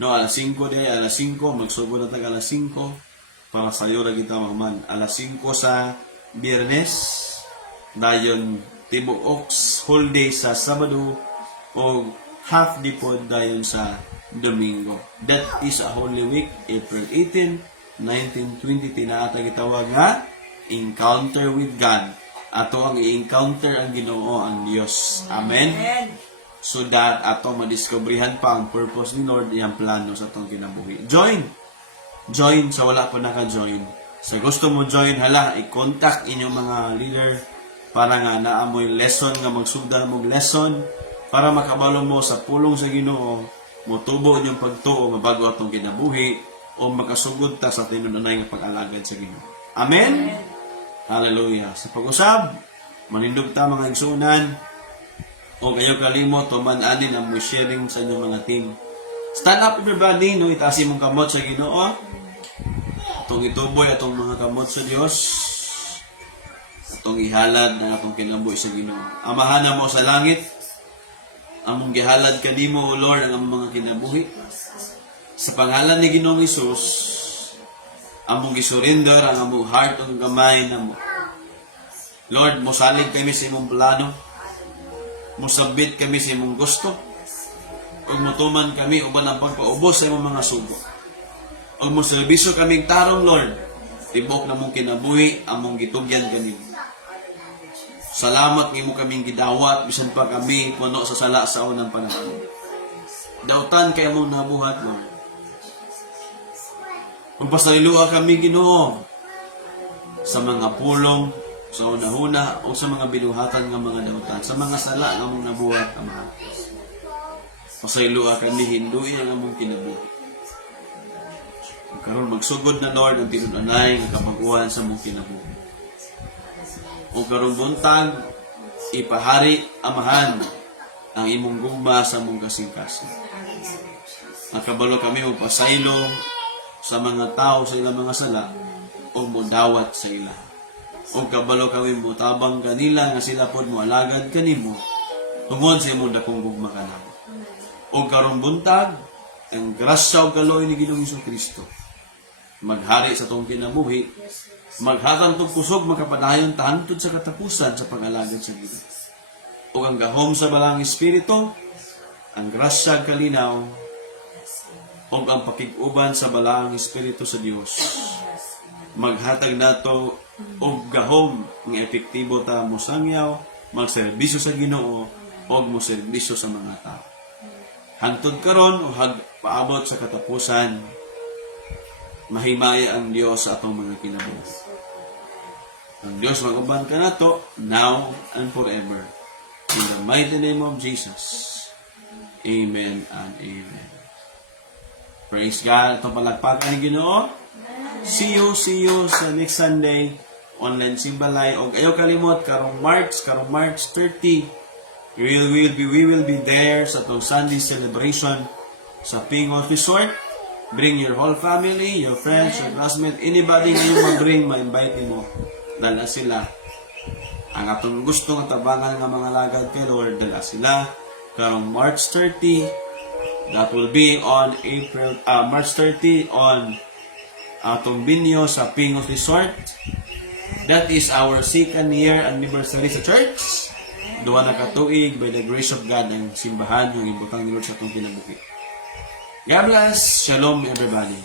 No, alas 5 day, alas 5, magsugod na taga alas 5. Para sa iyo na kita magman. Alas 5 sa Biyernes. Dayon Tibo Ox whole day sa Sabado o half day po dayon sa Domingo. That is a Holy Week, April 18, 1920. Tinaata gitawag nga Encounter with God. Ato ang i-encounter ang Ginoo, ang Dios. Amen. So that ato madiscoveryhan pa ang purpose ni Lord, iyang plano sa atong kinabuhi. Join sa wala pa naka-join. Sa gusto mo join, hala, i-contact inyong mga leader para nga naamoy lesson nga magsugdan mong lesson para makabalo mo sa pulong sa Ginoo, motubo inyong pagtuo mabago atong kinabuhi o makasugod ta sa tinunay nga pag-alagad sa Ginoo. Amen. Hallelujah. Sa pag-usab, manindog ta mga igsunan o kayo kalimot o man-anin ang sharing sa inyong mga team. Stand up everybody, no? Itaas mong kamot sa Ginoo. Itong ituboy atong mga kamot sa Dios. Itong ihalad na atong kinabuhi sa Ginoo. Amahan mo sa langit. Among gihalad kanimo, O Lord, ang among mga kinabuhi. Sa pangalan ni Ginoong Hesus, among gisurrender ang among heart ang gamay namo. Lord, mosalig kami sa imong plano. Mosabit kami sa imong gusto. Ug motuman kami uban ang pagpaubos sa imong mga sugo. Ug moserbiso kaming tarong, Lord. Tibok na mong kinabuhi, among gitugyan kanimo. Salamat ng imo kaming gidawat, bisan pa kami puno sa sala sa unang panahon. dautan kay among nabuhat, Lord. Magpasalilua kami, Ginoo, sa mga pulong, sa una-una, o sa mga biluhatan ng mga dautan, sa mga sala ng among nabuhat, Ama. Pasalilua kami, hinduin ang among kinabuhi. Karon magsugod na, Lord, ang tinunanay ng kamaguhan sa among kinabuhi. O karon buntag, ipahari, Amahan, ang imong gugma sa among kasing-kasing. Nakabalo kami magpasaylo sa mga tao sa ilang mga sala o mudawat sa ila. O kabalo kami mutabang kanila nga sila pod mo alagad kanimo tungod sa imong dakong gugma kanamo. O karong buntag ang grasya ug kaloy ni Ginoong Kristo maghari sa tong kinabuhi, maghatag tog kusog makapadayon tahantod sa katapusan sa pag-alagad sa Ginoo. O ang gahom sa balang espiritu, ang grasya ug kalinaw o ang pakig-uban sa balang espiritu sa Dios maghatag nato og gahom nga epektibo ta mosangyaw magserbisyo sa Ginoo o moserbisyo sa mga tao hangtod karon o paabot sa katapusan mahimaya ang Dios sa atong mga kinabuhi. Ang Dios mag-uban ka nato now and forever in the mighty name of Jesus. Amen and amen. Praise God. Itong palagpakan ni Ginoo. See you sa next Sunday. Online Simbalay. O ayaw kalimot, karong March 30, we will be there sa itong Sunday celebration sa Pingos Resort. Bring your whole family, your friends, your classmates, anybody ngayon mag-bring, ma-invite mo. Dala sila. Ang atong gusto nga tabangan ng mga lagad kay Lord, dala sila. Karong March 30, that will be on March 30 on Tombinho sa Pingos Resort. That is our 2nd year anniversary sa church. Duha na katuig by the grace of God ang simbahan yung ibutang ni Lord sa itong kinabuhi. God bless. Shalom everybody.